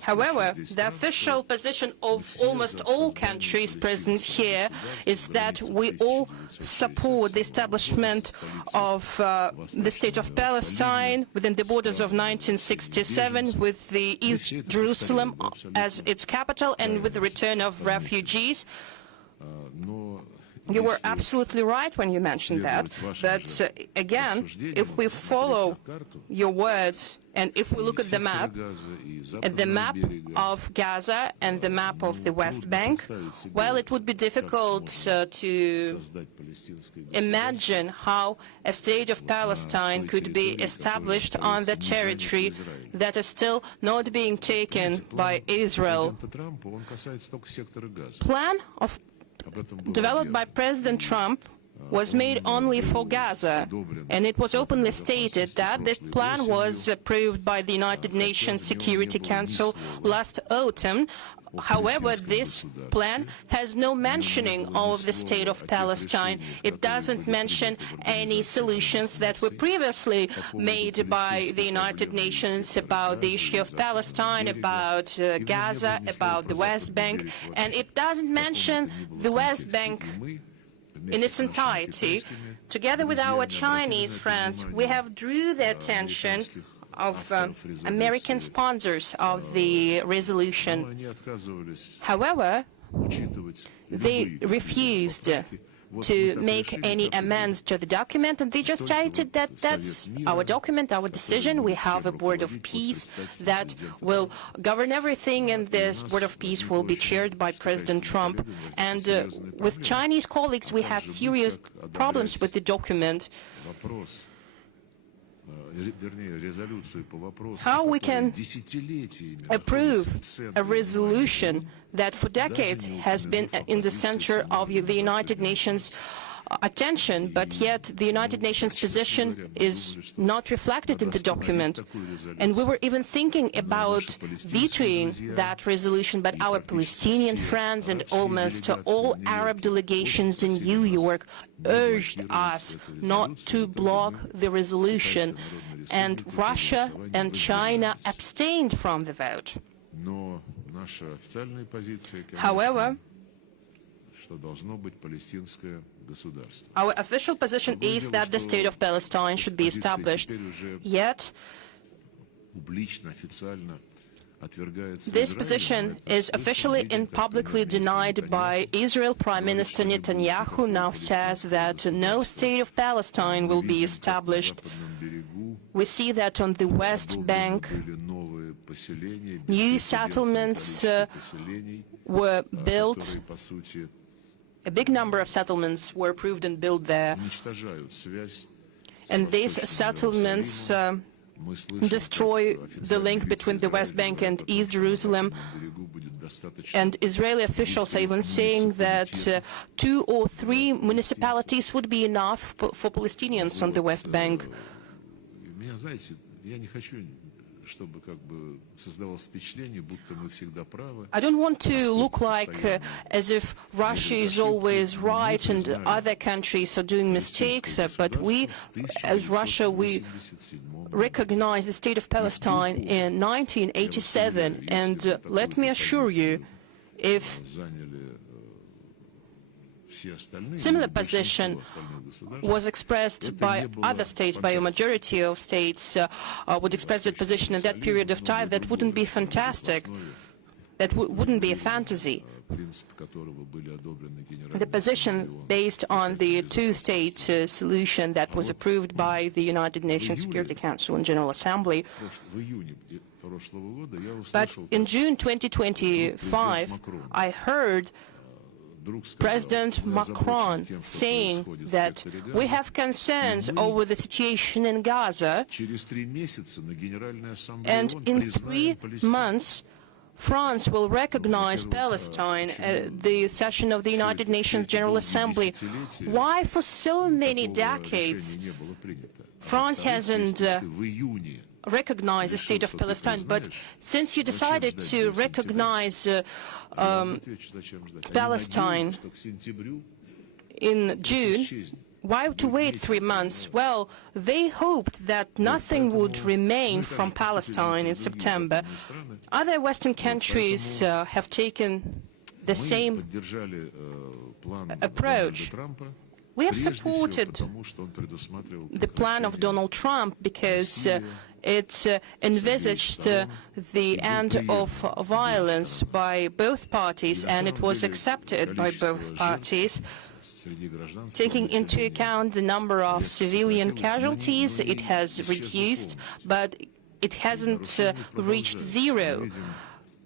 However, the official position of almost all countries present here is that we all support the establishment of the State of Palestine within the borders of 1967, with the East Jerusalem as its capital and with the return of refugees. You were absolutely right when you mentioned that, but again, if we follow your words and if we look at the map of Gaza and the map of the West Bank, well, it would be difficult to imagine how a state of Palestine could be established on the territory that is still not being taken by Israel. Plan developed by President Trump was made only for Gaza, and it was openly stated that this plan was approved by the United Nations Security Council last autumn. However, this plan has no mentioning of the State of Palestine. It doesn't mention any solutions that were previously made by the United Nations about the issue of Palestine, about Gaza, about the West Bank, and it doesn't mention the West Bank in its entirety. Together with our Chinese friends, we have drew the attention of American sponsors of the resolution. However, they refused to make any amends to the document, and they just stated that that's our document, our decision. We have a board of peace that will govern everything, and this board of peace will be chaired by President Trump. And with Chinese colleagues, we had serious problems with the document. How we can approve a resolution that for decades has been in the center of the United Nations attention, but yet the United Nations position is not reflected in the document. And we were even thinking about vetoing that resolution, but our Palestinian friends and almost all Arab delegations in New York urged us not to block the resolution, and Russia and China abstained from the vote. However, our official position is that the State of Palestine should be established. Yet, this position is officially and publicly denied by Israel. Prime Minister Netanyahu now says that no State of Palestine will be established. We see that on the West Bank, new settlements were built. A big number of settlements were approved and built there. And these settlements destroy the link between the West Bank and East Jerusalem. And Israeli officials are even saying that 2 or 3 municipalities would be enough for Palestinians on the West Bank. I don't want to look like as if Russia is always right and other countries are doing mistakes, but we, as Russia, we recognized the State of Palestine in 1987, and let me assure you, if similar position was expressed by other states, by a majority of states would express that position in that period of time, that wouldn't be fantastic. That wouldn't be a fantasy. The position based on the two-state solution that was approved by the United Nations Security Council and General Assembly. But in June 2025, I heard President Macron saying that we have concerns over the situation in Gaza, and in 3 months France will recognize Palestine at the session of the United Nations General Assembly. Why for so many decades France hasn't recognize the State of Palestine, but since you decided to recognize Palestine in June, Why to wait 3 months? Well, they hoped that nothing would remain from Palestine in September. Other Western countries have taken the same approach. We have supported the plan of Donald Trump because it envisaged the end of violence by both parties, and it was accepted by both parties. Taking into account the number of civilian casualties, it has reduced, but it hasn't reached zero,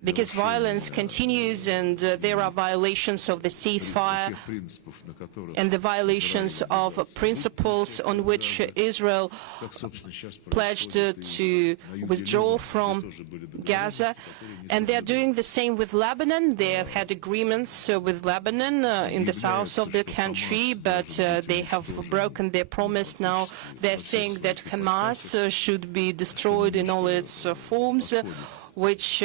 because violence continues and there are violations of the ceasefire and the violations of principles on which Israel pledged to withdraw from Gaza. And they're doing the same with Lebanon. They have had agreements with Lebanon in the south of the country, but they have broken their promise now. They're saying that Hamas should be destroyed in all its forms, which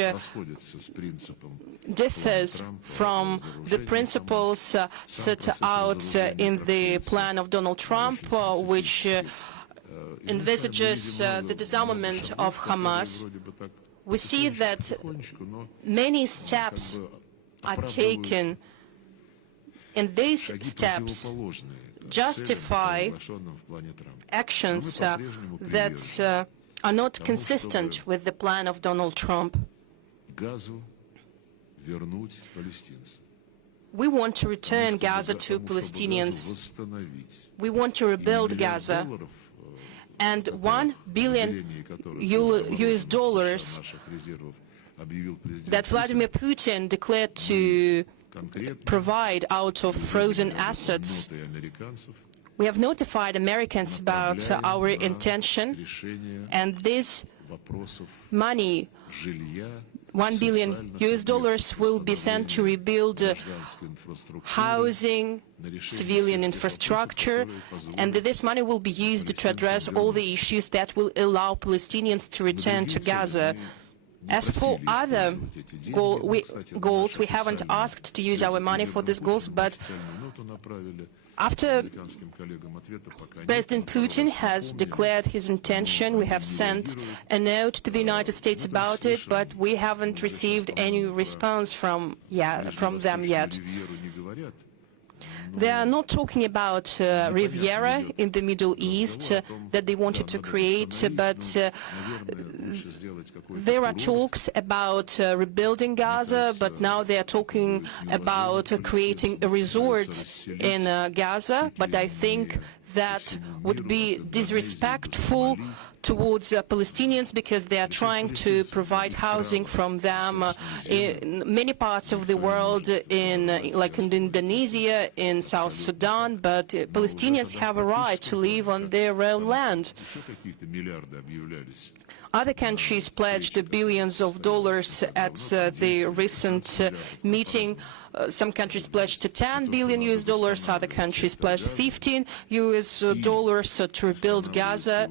differs from the principles set out in the plan of Donald Trump, which envisages the disarmament of Hamas. We see that many steps are taken, and these steps justify actions that are not consistent with the plan of Donald Trump. We want to return Gaza to Palestinians. We want to rebuild Gaza. And $1 billion that Vladimir Putin declared to provide out of frozen assets. We have notified Americans about our intention, and this money, $1 billion will be sent to rebuild housing, civilian infrastructure, and this money will be used to address all the issues that will allow Palestinians to return to Gaza. As for other goals, we haven't asked to use our money for these goals, but after President Putin has declared his intention, we have sent a note to the United States about it, but we haven't received any response from them yet. They are not talking about Riviera in the Middle East that they wanted to create, but there are talks about rebuilding Gaza, but now they are talking about creating a resort in Gaza. But I think that would be disrespectful towards Palestinians, because they are trying to provide housing from them in many parts of the world, like in Indonesia, in South Sudan, but Palestinians have a right to live on their own land. Other countries pledged billions of dollars at the recent meeting. Some countries pledged $10 billion, other countries pledged $15 to rebuild Gaza.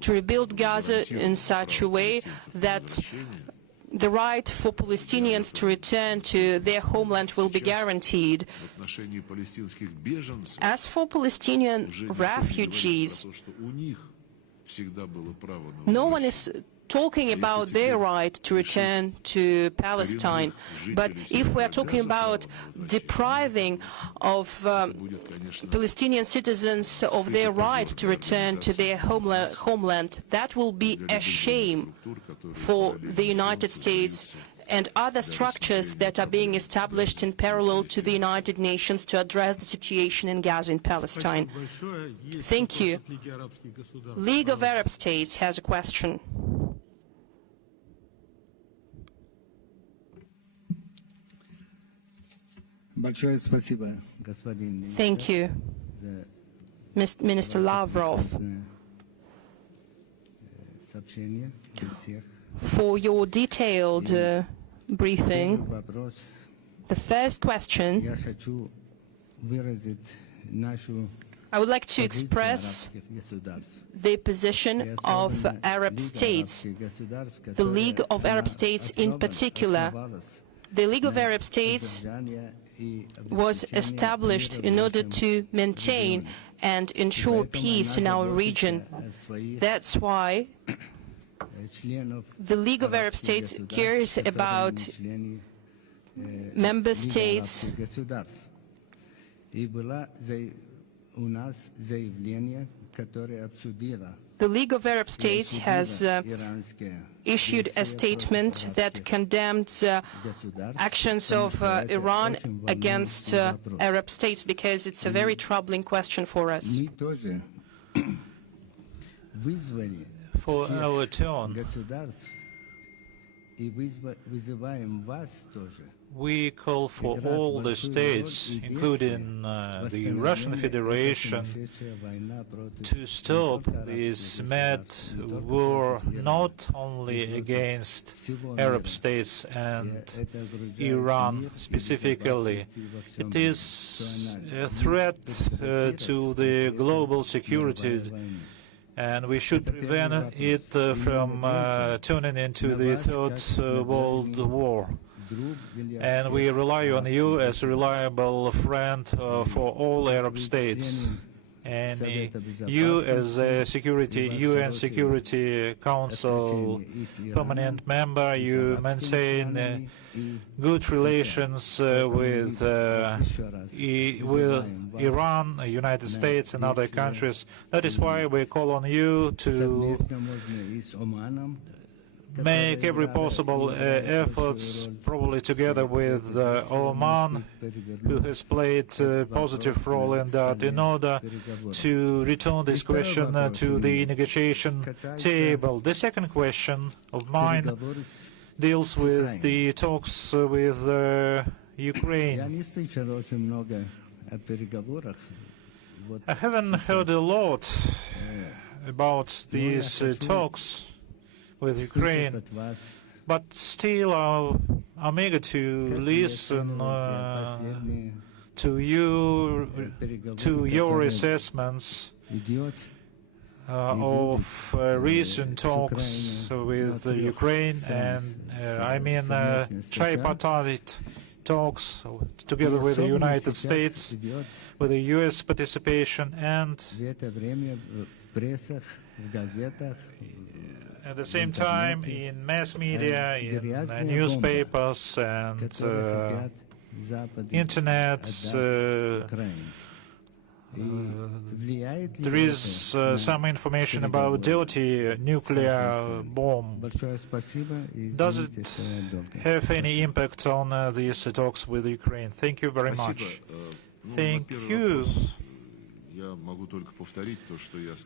To rebuild Gaza in such a way that the right for Palestinians to return to their homeland will be guaranteed. As for Palestinian refugees, no one is talking about their right to return to Palestine. But if we are talking about depriving of Palestinian citizens of their right to return to their homeland, that will be a shame for the United States and other structures that are being established in parallel to the United Nations to address the situation in Gaza and Palestine. Thank you. League of Arab States has a question. Thank you, Minister Lavrov, for your detailed briefing. The first question, I would like to express the position of Arab states, the League of Arab States in particular. The League of Arab States was established in order to maintain and ensure peace in our region. That's why the League of Arab States cares about member states The League of Arab States has issued a statement that condemned actions of Iran against Arab states because it's a very troubling question for us. For our turn, we call for all the states, including the Russian Federation, to stop this mad war not only against Arab states and Iran specifically. It is a threat to the global security, and we should prevent it from turning into the Third World War. And we rely on you as a reliable friend for all Arab states. And you as a UN Security Council permanent member, you maintain good relations with Iran, United States and other countries. That is why we call on you to make every possible efforts, probably together with Oman, who has played a positive role in that, in order to return this question to the negotiation table. The second question of mine deals with the talks with Ukraine. I haven't heard a lot about these talks with Ukraine, but still I'm eager to listen to your assessments of recent talks with Ukraine, and I mean tripartite talks together with the United States, with the US participation, and at the same time in mass media, in newspapers and internet, there is some information about dirty nuclear bomb. Does it have any impact on these talks with Ukraine? Thank you very much. Thank you.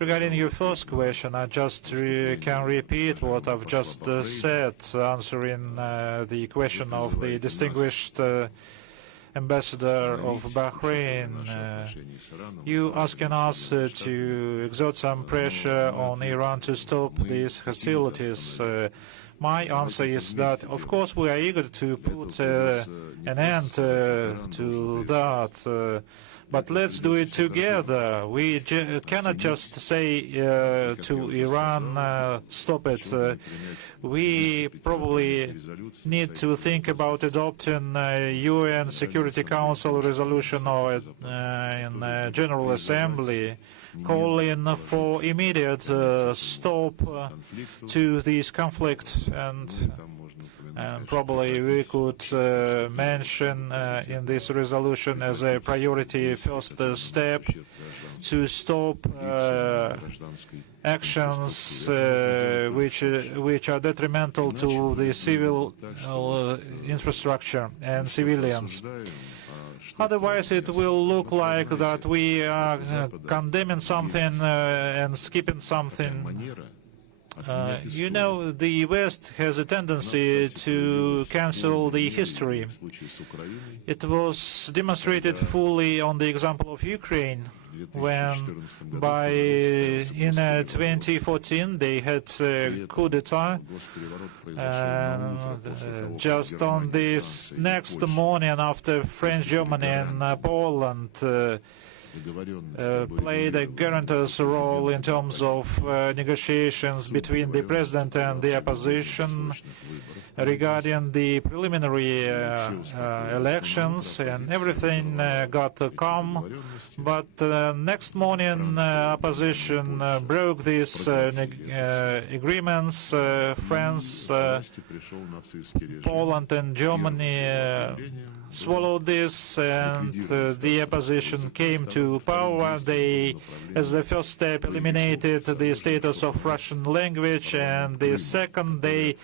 Regarding your first question, I just can repeat what I've just said, answering the question of the distinguished ambassador of Bahrain. You asking us to exert some pressure on Iran to stop these hostilities. My answer is that, of course, we are eager to put an end to that. But let's do it together. We cannot just say to Iran, stop it. We probably need to think about adopting a UN Security Council resolution or in General Assembly calling for immediate stop to these conflicts, and probably we could mention in this resolution as a priority first step to stop actions which are detrimental to the civil infrastructure and civilians. Otherwise, it will look like that we are condemning something and skipping something. You know, the West has a tendency to cancel the history. It was demonstrated fully on the example of Ukraine, when in 2014 they had a coup d'etat, and just on this next morning after France, Germany and Poland played a guarantor's role in terms of negotiations between the president and the opposition regarding the preliminary elections, and everything got calm. But next morning, opposition broke these agreements. France, Poland, and Germany swallowed this, and the opposition came to power. They, as the first step, eliminated the status of Russian language, and the second, they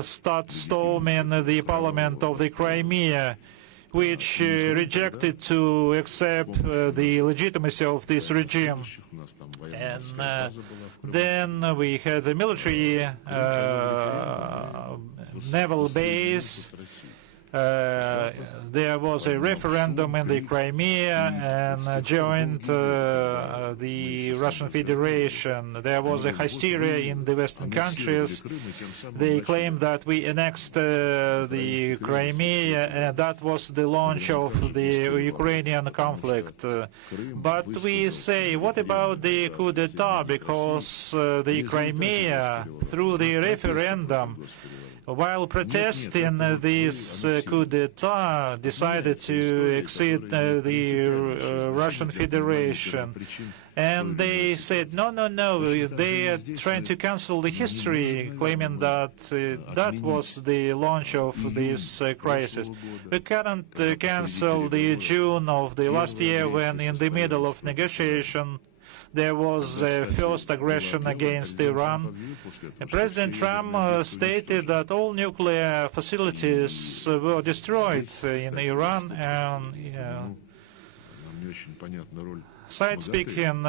start storming the parliament of the Crimea, which rejected to accept the legitimacy of this regime. And then we had a military naval base. There was a referendum in the Crimea and joined the Russian Federation. There was a hysteria in the Western countries. They claimed that we annexed the Crimea, and that was the launch of the Ukrainian conflict. But we say, what about the coup d'etat? Because the Crimea, through the referendum, while protesting this coup d'etat, decided to exit the Russian Federation. And they said, no, they are trying to cancel the history, claiming that that was the launch of this crisis. We can't cancel the June of the last year when, in the middle of negotiation, there was a first aggression against Iran. President Trump stated that all nuclear facilities were destroyed in Iran, and side speaking,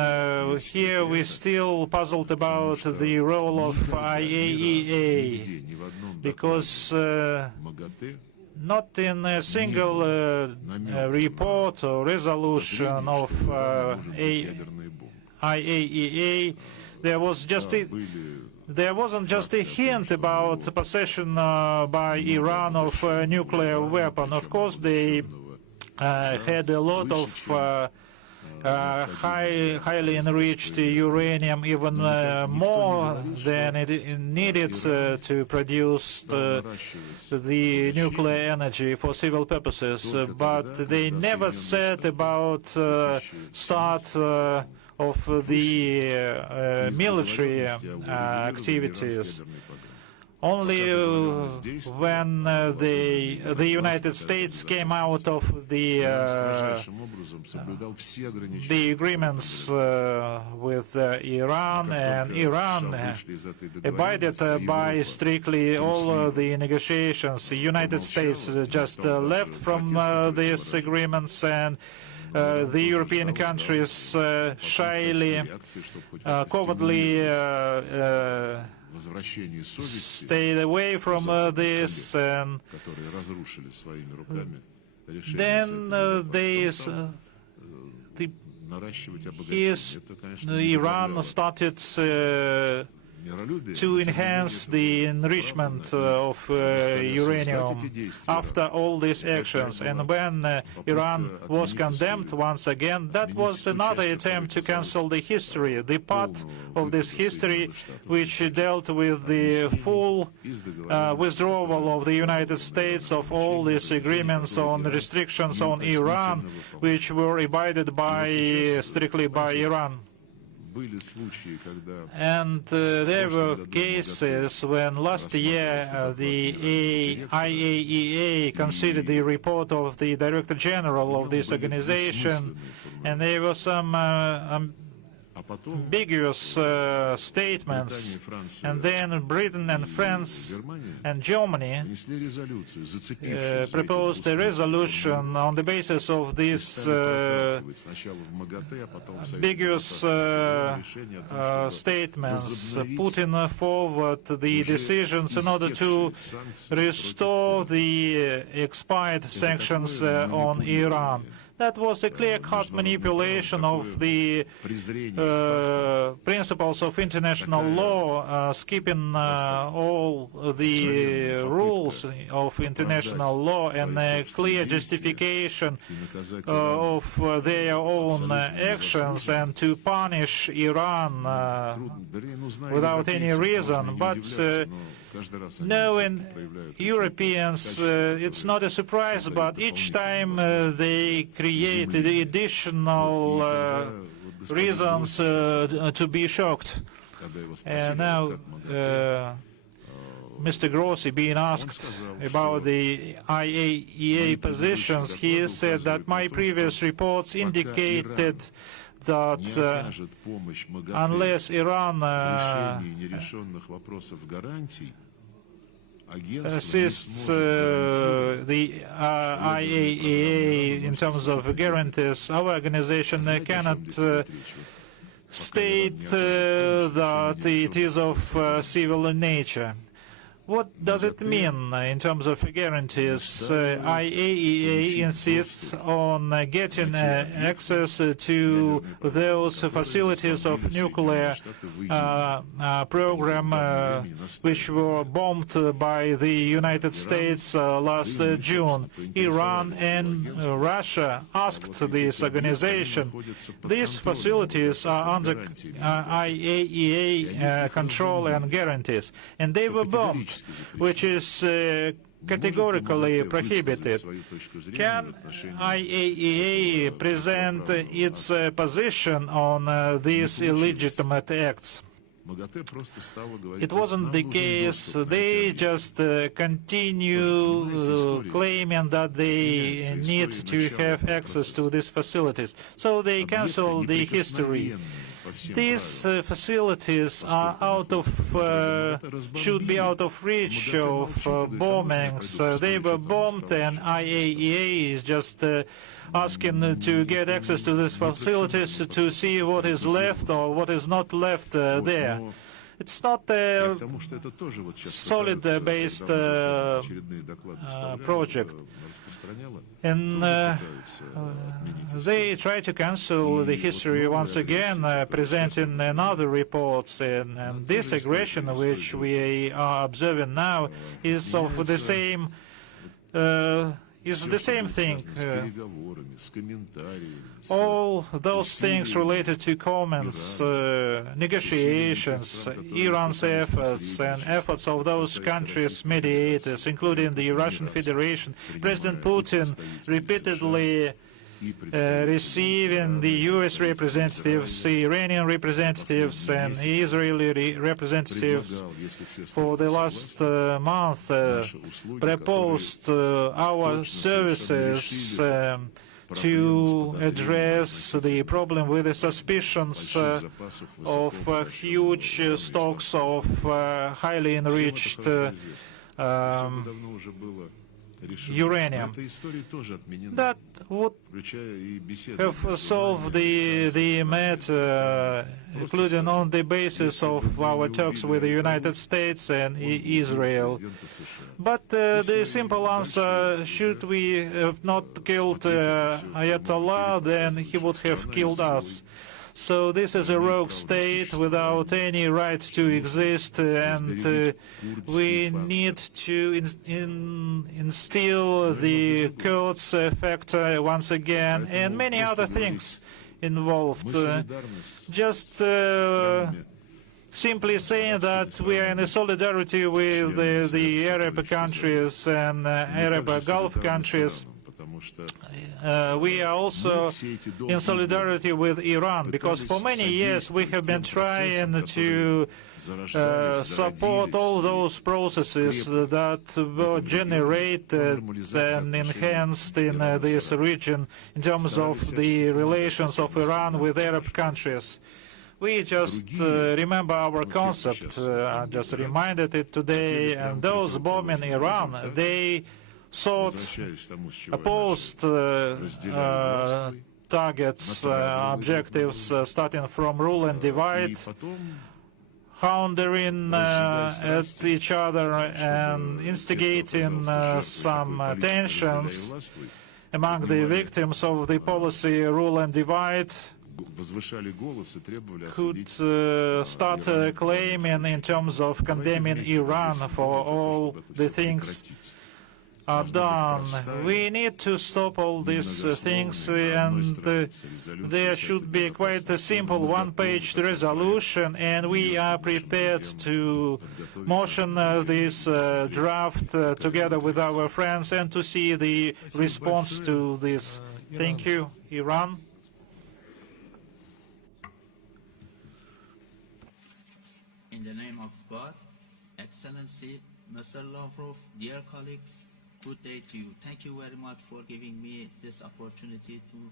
here we're still puzzled about the role of IAEA, because not in a single report or resolution of IAEA, there wasn't just a hint about possession by Iran of a nuclear weapon. Of course, they had a lot of highly enriched uranium, even more than it needed to produce the nuclear energy for civil purposes. But they never said about start of the military activities. Only when the United States came out of the agreements with Iran, and Iran abided by strictly all the negotiations. The United States just left from these agreements, and the European countries shyly, covertly stayed away from this, and then Iran started to enhance the enrichment of uranium after all these actions. And when Iran was condemned once again, that was another attempt to cancel the history, the part of this history which dealt with the full withdrawal of the United States of all these agreements on restrictions on Iran, which were abided by strictly by Iran. And there were cases when last year the IAEA considered the report of the Director General of this organization, and there were some ambiguous statements, and then Britain and France and Germany proposed a resolution on the basis of these ambiguous statements, putting forward the decisions in order to restore the expired sanctions on Iran. That was a clear-cut manipulation of the principles of international law, skipping all the rules of international law, and a clear justification of their own actions, and to punish Iran without any reason. But knowing Europeans, it's not a surprise, but each time they create additional reasons to be shocked. And now Mr. Grossi being asked about the IAEA positions, he said that my previous reports indicated that unless Iran assists the IAEA in terms of guarantees, our organization cannot state that it is of civil nature. What does it mean in terms of guarantees? IAEA insists on getting access to those facilities of nuclear program which were bombed by the United States last June. Iran and Russia asked this organization. These facilities are under IAEA control and guarantees, and they were bombed, which is categorically prohibited. Can IAEA present its position on these illegitimate acts? It wasn't the case. They just continue claiming that they need to have access to these facilities. So they cancel the history. These facilities are should be out of reach of bombings. They were bombed, and IAEA is just asking to get access to these facilities to see what is left or what is not left there. It's not a solid-based project. And they try to cancel the history once again, presenting another reports. And this aggression which we are observing now is of the same thing. All those things related to comments, negotiations, Iran's efforts, and efforts of those countries' mediators, including the Russian Federation. President Putin repeatedly receiving the U.S. representatives, Iranian representatives, and Israeli representatives for the last month proposed our services to address the problem with the suspicions of huge stocks of highly enriched uranium. That would have solved the matter, including on the basis of our talks with the United States and Israel. But the simple answer, should we have not killed Ayatollah, then he would have killed us. So this is a rogue state without any right to exist, and we need to instill the Kurds factor once again, and many other things involved. Just simply saying that we are in a solidarity with the Arab countries and Arab Gulf countries. We are also in solidarity with Iran, because for many years we have been trying to support all those processes that were generated and enhanced in this region in terms of the relations of Iran with Arab countries. We just remember our concept. I just reminded it today, and those bombing Iran, they opposed targets, objectives, starting from rule and divide, houndering at each other and instigating some tensions. among the victims of the policy rule and divide could start claiming in terms of condemning Iran for all the things are done. We need to stop all these things, and there should be quite a simple one-page resolution, and we are prepared to motion this draft together with our friends and to see the response to this. Thank you. Iran. In the name of God, Excellency, Mr. Lavrov, dear colleagues, good day to you. Thank you very much for giving me this opportunity to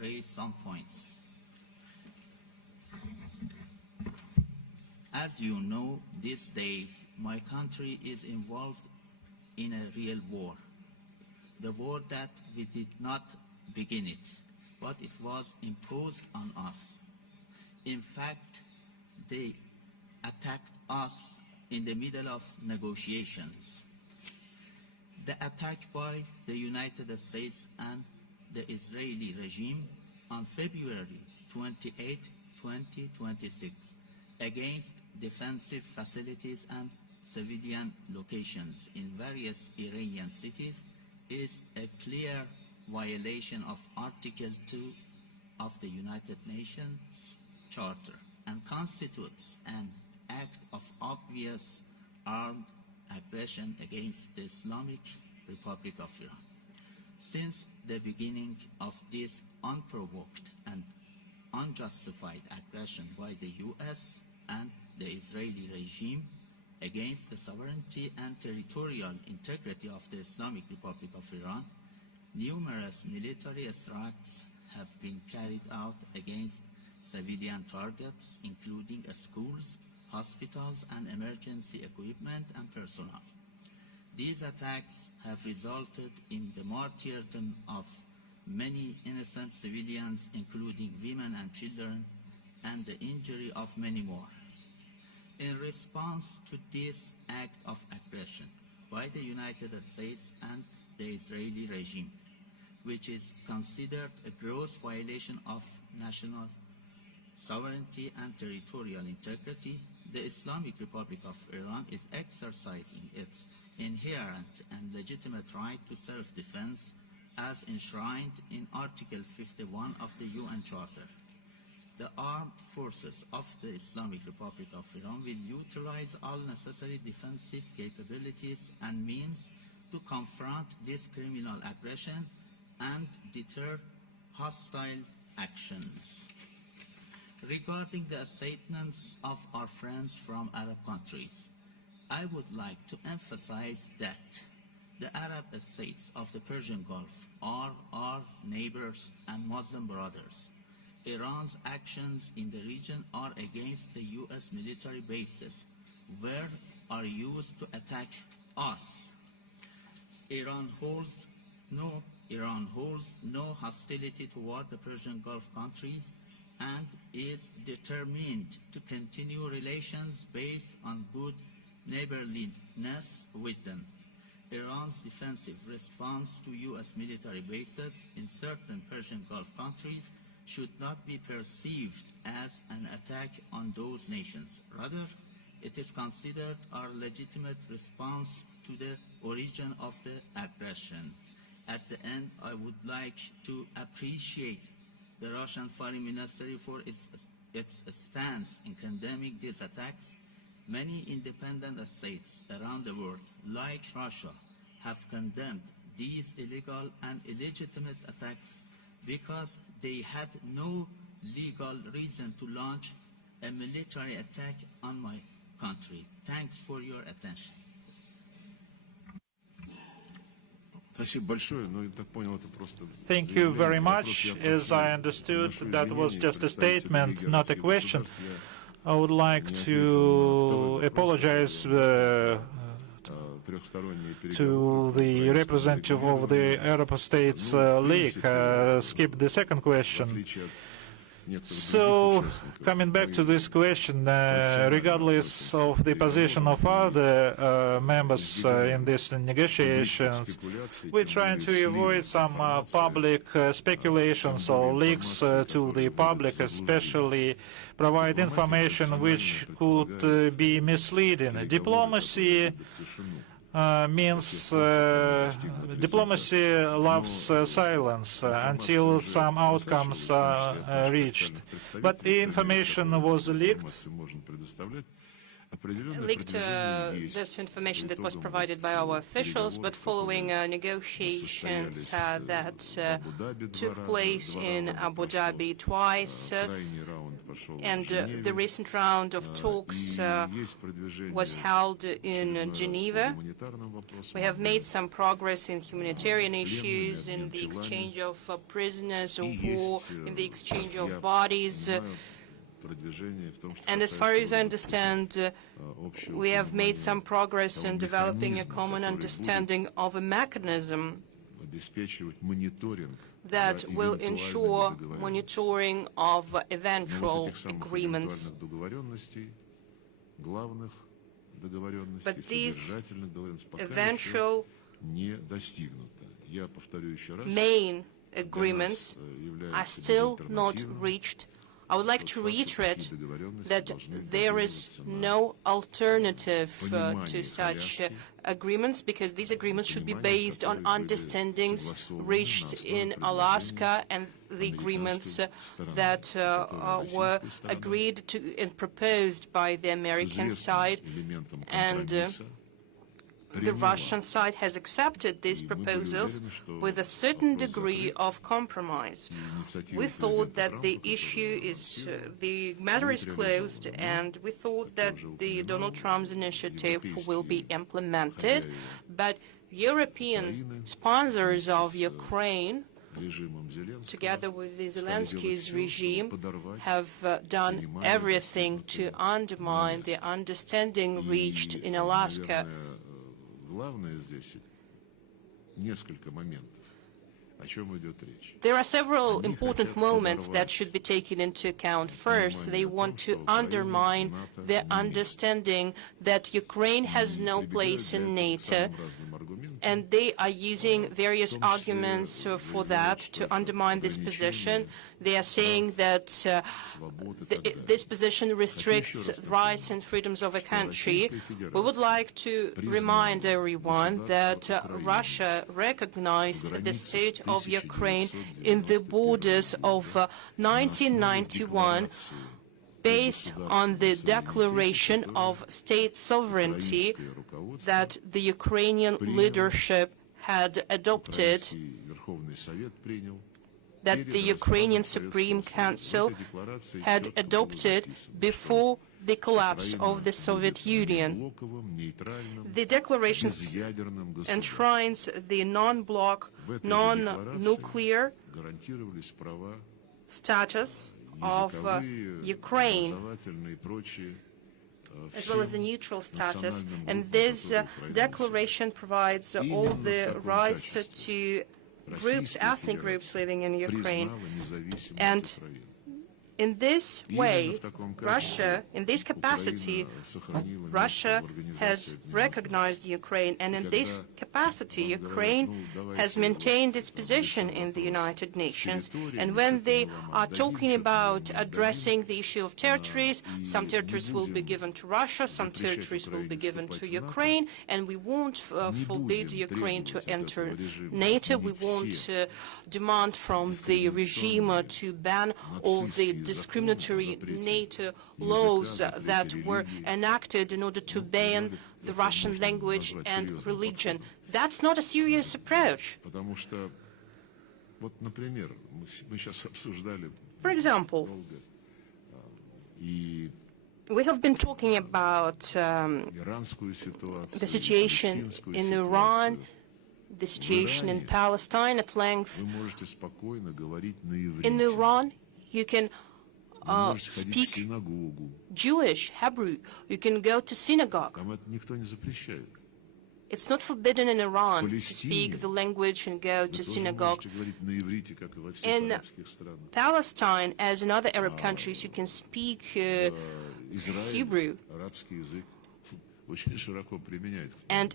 raise some points. As you know, these days, my country is involved in a real war. The war that we did not begin it, but it was imposed on us. In fact, they attacked us in the middle of negotiations. The attack by the United States and the Israeli regime on February 28, 2026 against defensive facilities and civilian locations in various Iranian cities is a clear violation of Article 2 of the United Nations Charter and constitutes an act of obvious armed aggression against the Islamic Republic of Iran. Since the beginning of this unprovoked and unjustified aggression by the US and the Israeli regime against the sovereignty and territorial integrity of the Islamic Republic of Iran, numerous military strikes have been carried out against civilian targets, including schools, hospitals, and emergency equipment and personnel. These attacks have resulted in the martyrdom of many innocent civilians, including women and children, and the injury of many more. In response to this act of aggression by the United States and the Israeli regime, which is considered a gross violation of national sovereignty and territorial integrity, the Islamic Republic of Iran is exercising its inherent and legitimate right to self-defense as enshrined in Article 51 of the UN Charter. The armed forces of the Islamic Republic of Iran will utilize all necessary defensive capabilities and means to confront this criminal aggression and deter hostile actions. Regarding the statements of our friends from Arab countries, I would like to emphasize that the Arab states of the Persian Gulf are our neighbors and Muslim brothers. Iran's actions in the region are against the US military bases, where are used to attack us. Iran holds no hostility toward the Persian Gulf countries and is determined to continue relations based on good neighborliness with them. Iran's defensive response to US military bases in certain Persian Gulf countries should not be perceived as an attack on those nations. Rather, it is considered our legitimate response to the origin of the aggression. At the end, I would like to appreciate the Russian Foreign Ministry for its stance in condemning these attacks. Many independent states around the world, like Russia, have condemned these illegal and illegitimate attacks because they had no legal reason to launch a military attack on my country. Thanks for your attention. Thank you very much. As I understood, that was just a statement, not a question. I would like to apologize to the representative of the Arab States League. Skip the second question. So, coming back to this question, regardless of the position of other members in these negotiations, we're trying to avoid some public speculations or leaks to the public, especially provide information which could be misleading. Diplomacy means diplomacy loves silence until some outcomes are reached. But the information was leaked. This information that was provided by our officials, but following negotiations that took place in Abu Dhabi twice, and the recent round of talks was held in Geneva. We have made some progress in humanitarian issues, in the exchange of prisoners of war, in the exchange of bodies. And as far as I understand, we have made some progress in developing a common understanding of a mechanism that will ensure monitoring of eventual agreements. But these eventual main agreements are still not reached. I would like to reiterate that there is no alternative to such agreements, because these agreements should be based on understandings reached in Alaska and the agreements that were agreed to and proposed by the American side, and the Russian side has accepted these proposals with a certain degree of compromise. We thought that the issue is, the matter is closed, and we thought that the Donald Trump's initiative will be implemented, but European sponsors of Ukraine, together with the Zelensky's regime, have done everything to undermine the understanding reached in Alaska. There are several important moments that should be taken into account. First, they want to undermine the understanding that Ukraine has no place in NATO, and they are using various arguments for that to undermine this position. They are saying that this position restricts rights and freedoms of a country. We would like to remind everyone that Russia recognized the state of Ukraine in the borders of 1991 based on the declaration of state sovereignty that the Ukrainian leadership had adopted, that the Ukrainian Supreme Council had adopted before the collapse of the Soviet Union. The declaration enshrines the non-bloc, non-nuclear status of Ukraine, as well as a neutral status, and this declaration provides all the rights to groups, ethnic groups living in Ukraine. And in this way, Russia, in this capacity, Russia has recognized Ukraine, and in this capacity, Ukraine has maintained its position in the United Nations. And when they are talking about addressing the issue of territories, some territories will be given to Russia, some territories will be given to Ukraine, and we won't forbid Ukraine to enter NATO. We won't demand from the regime to ban all the discriminatory NATO laws that were enacted in order to ban the Russian language and religion. That's not a serious approach. For example, we have been talking about the situation in Iran, the situation in Palestine at length. In Iran, you can speak Jewish, Hebrew, you can go to synagogue. It's not forbidden in Iran to speak the language and go to synagogue. In Palestine, as in other Arab countries, you can speak Hebrew. And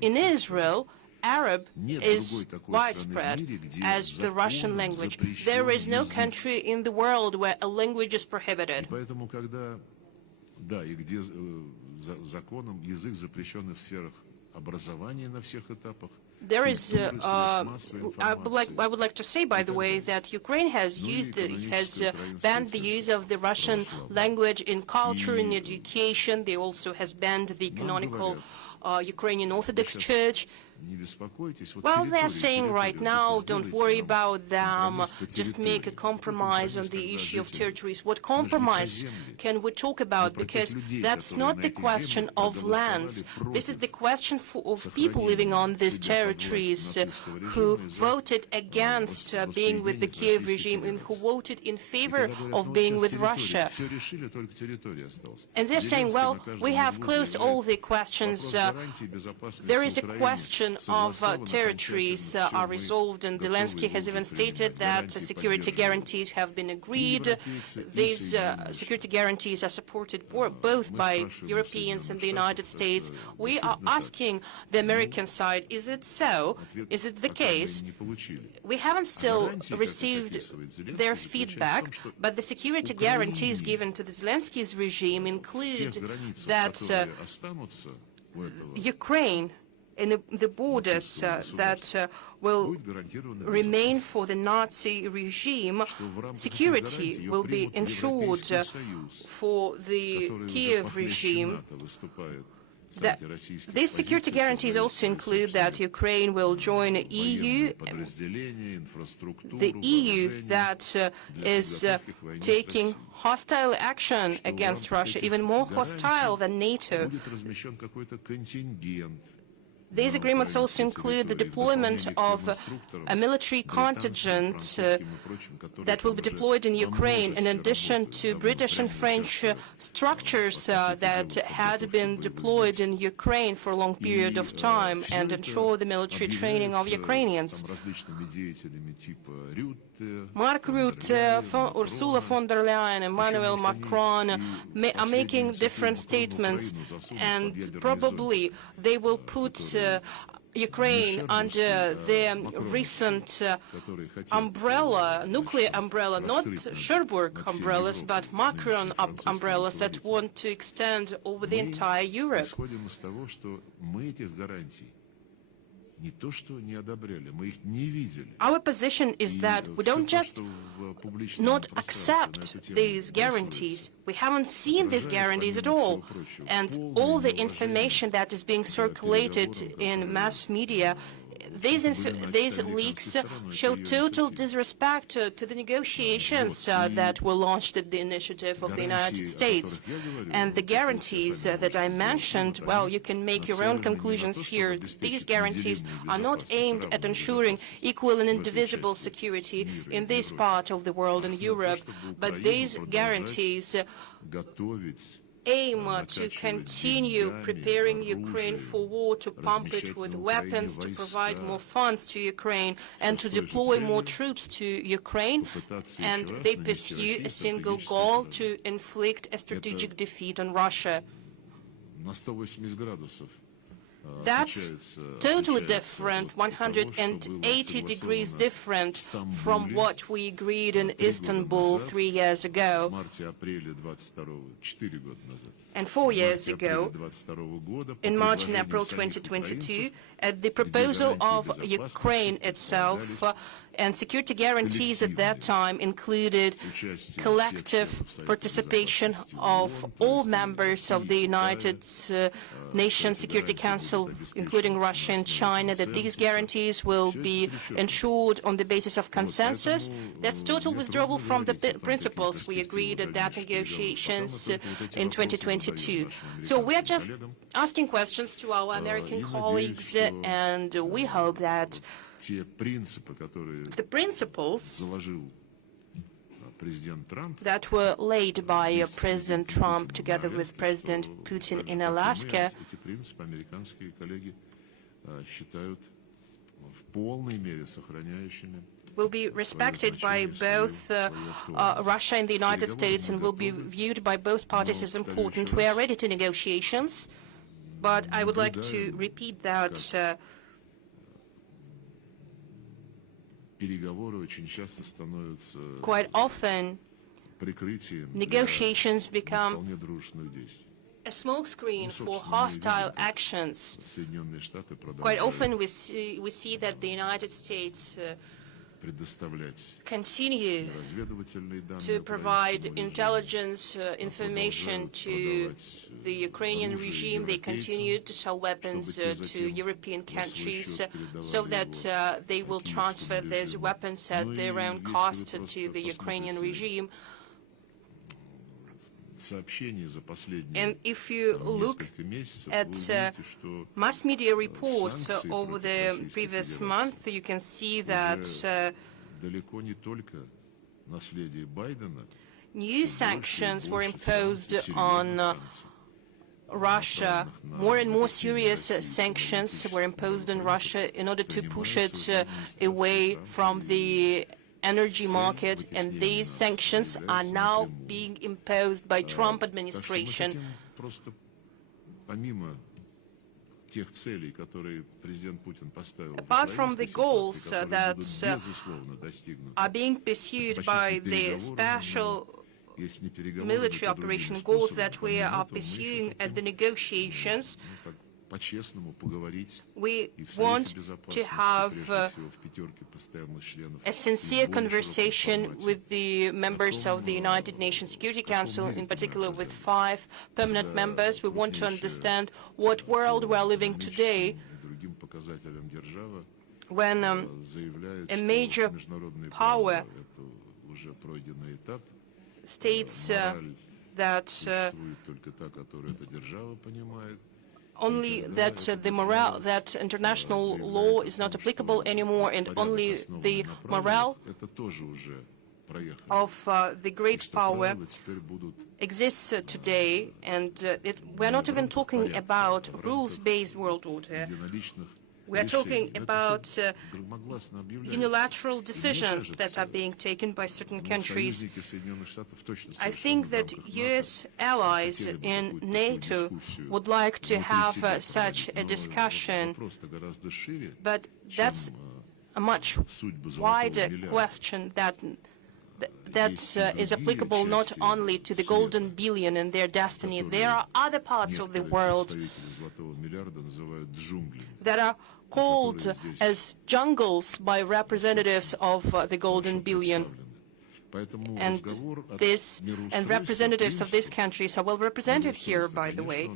in Israel, Arab is widespread as the Russian language. There is no country in the world where a language is prohibited. There is, I would like to say, by the way, that Ukraine has banned the use of the Russian language in culture and education. They also has banned the canonical Ukrainian Orthodox Church. Well, they're saying right now, don't worry about them, just make a compromise on the issue of territories. What compromise can we talk about? Because that's not the question of lands. This is the question of people living on these territories who voted against being with the Kiev regime and who voted in favor of being with Russia. And they're saying, well, we have closed all the questions. There is a question of territories are resolved, and Zelensky has even stated that security guarantees have been agreed. These security guarantees are supported both by Europeans and the United States. We are asking the American side, is it so? Is it the case? We haven't still received their feedback, but the security guarantees given to the Zelensky's regime include that Ukraine and the borders that will remain for the Nazi regime, security will be ensured for the Kiev regime. These security guarantees also include that Ukraine will join the EU, the EU that is taking hostile action against Russia, even more hostile than NATO. These agreements also include the deployment of a military contingent that will be deployed in Ukraine, in addition to British and French structures that had been deployed in Ukraine for a long period of time and ensure the military training of Ukrainians. Mark Rutte, Ursula von der Leyen, Emmanuel Macron are making different statements, and probably they will put Ukraine under the recent umbrella, nuclear umbrella, not Cherbourg umbrellas, but Macron umbrellas that want to extend over the entire Europe. Our position is that we don't just not accept these guarantees. We haven't seen these guarantees at all. And all the information that is being circulated in mass media, these leaks show total disrespect to the negotiations that were launched at the initiative of the United States. And the guarantees that I mentioned, well, you can make your own conclusions here. These guarantees are not aimed at ensuring equal and indivisible security in this part of the world, in Europe, but these guarantees aim to continue preparing Ukraine for war, to pump it with weapons, to provide more funds to Ukraine, and to deploy more troops to Ukraine. And they pursue a single goal: to inflict a strategic defeat on Russia. That's totally different, 180 degrees different from what we agreed in Istanbul 3 years ago. And 4 years ago, in March and April 2022, at the proposal of Ukraine itself, and security guarantees at that time included collective participation of all members of the United Nations Security Council, including Russia and China, that these guarantees will be ensured on the basis of consensus. That's total withdrawal from the principles we agreed at that negotiations in 2022. So we are just asking questions to our American colleagues, and we hope that the principles that were laid by President Trump together with President Putin in Alaska will be respected by both Russia and the United States and will be viewed by both parties as important. We are ready to negotiations, but I would like to repeat that quite often negotiations become a smokescreen for hostile actions. Quite often we see that the United States continue to provide intelligence information to the Ukrainian regime. They continue to sell weapons to European countries so that they will transfer these weapons at their own cost to the Ukrainian regime. And if you look at mass media reports over the previous month, you can see that new sanctions were imposed on Russia. More and more serious sanctions were imposed on Russia in order to push it away from the energy market, and these sanctions are now being imposed by Trump administration. Apart from the goals that are being pursued by the special military operation goals that we are pursuing at the negotiations, we want to have a sincere conversation with the members of the United Nations Security Council, in particular with 5 permanent members. We want to understand what world we are living today when a major power states that only that that international law is not applicable anymore, and only the morale of the great power exists today. And we're not even talking about rules-based world order. We're talking about unilateral decisions that are being taken by certain countries. I think that U.S. allies in NATO would like to have such a discussion, but that's a much wider question that is applicable not only to the golden billion and their destiny. There are other parts of the world that are called as jungles by representatives of the golden billion. And representatives of these countries are well represented here, by the way,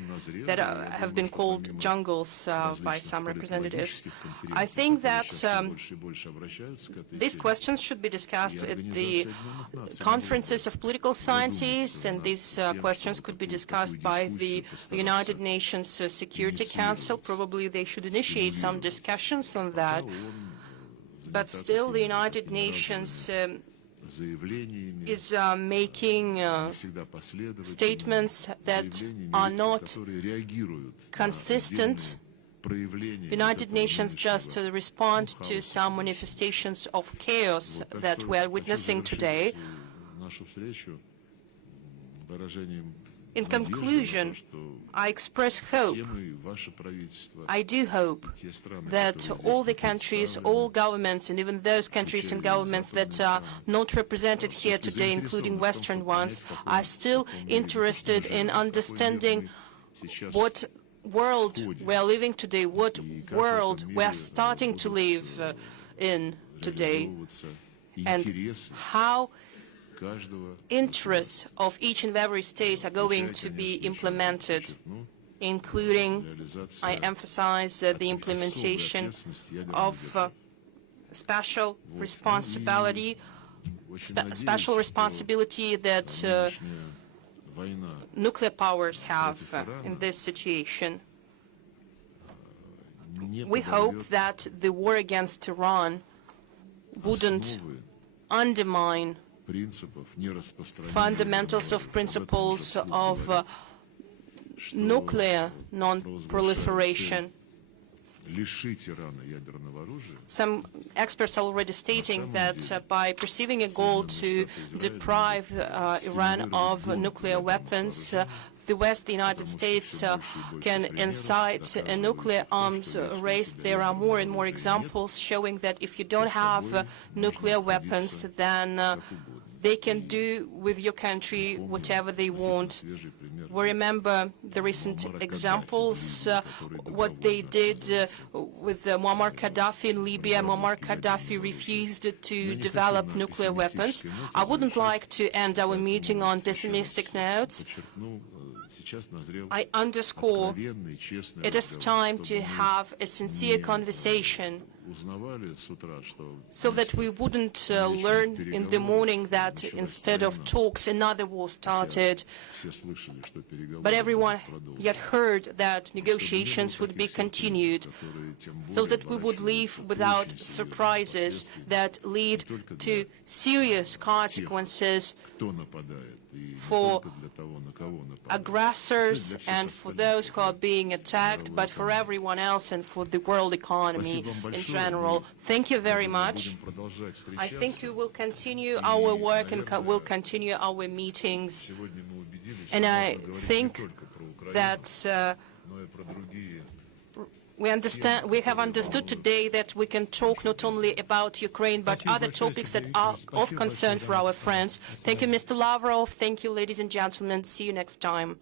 that have been called jungles by some representatives. I think that these questions should be discussed at the conferences of political scientists, and these questions could be discussed by the United Nations Security Council. Probably they should initiate some discussions on that. But still, the United Nations is making statements that are not consistent. The United Nations just respond to some manifestations of chaos that we are witnessing today. In conclusion, I express hope. I do hope that all the countries, all governments, and even those countries and governments that are not represented here today, including Western ones, are still interested in understanding what world we are living today, what world we are starting to live in today, and how interests of each and every state are going to be implemented, including, I emphasize, the implementation of special responsibility that nuclear powers have in this situation. We hope that the war against Iran wouldn't undermine fundamentals of principles of nuclear non-proliferation. Some experts are already stating that by perceiving a goal to deprive Iran of nuclear weapons, the West, the United States, can incite a nuclear arms race. There are more and more examples showing that if you don't have nuclear weapons, then they can do with your country whatever they want. We remember the recent examples, what they did with Muammar Gaddafi in Libya. Muammar Gaddafi refused to develop nuclear weapons. I wouldn't like to end our meeting on pessimistic notes. I underscore it is time to have a sincere conversation so that we wouldn't learn in the morning that instead of talks another war started. But everyone yet heard that negotiations would be continued, so that we would leave without surprises that lead to serious consequences for aggressors and for those who are being attacked, but for everyone else and for the world economy in general. Thank you very much. I think we will continue our work and will continue our meetings. And I think that we have understood today that we can talk not only about Ukraine, but other topics that are of concern for our friends. Thank you, Mr. Lavrov. Thank you, ladies and gentlemen. See you next time.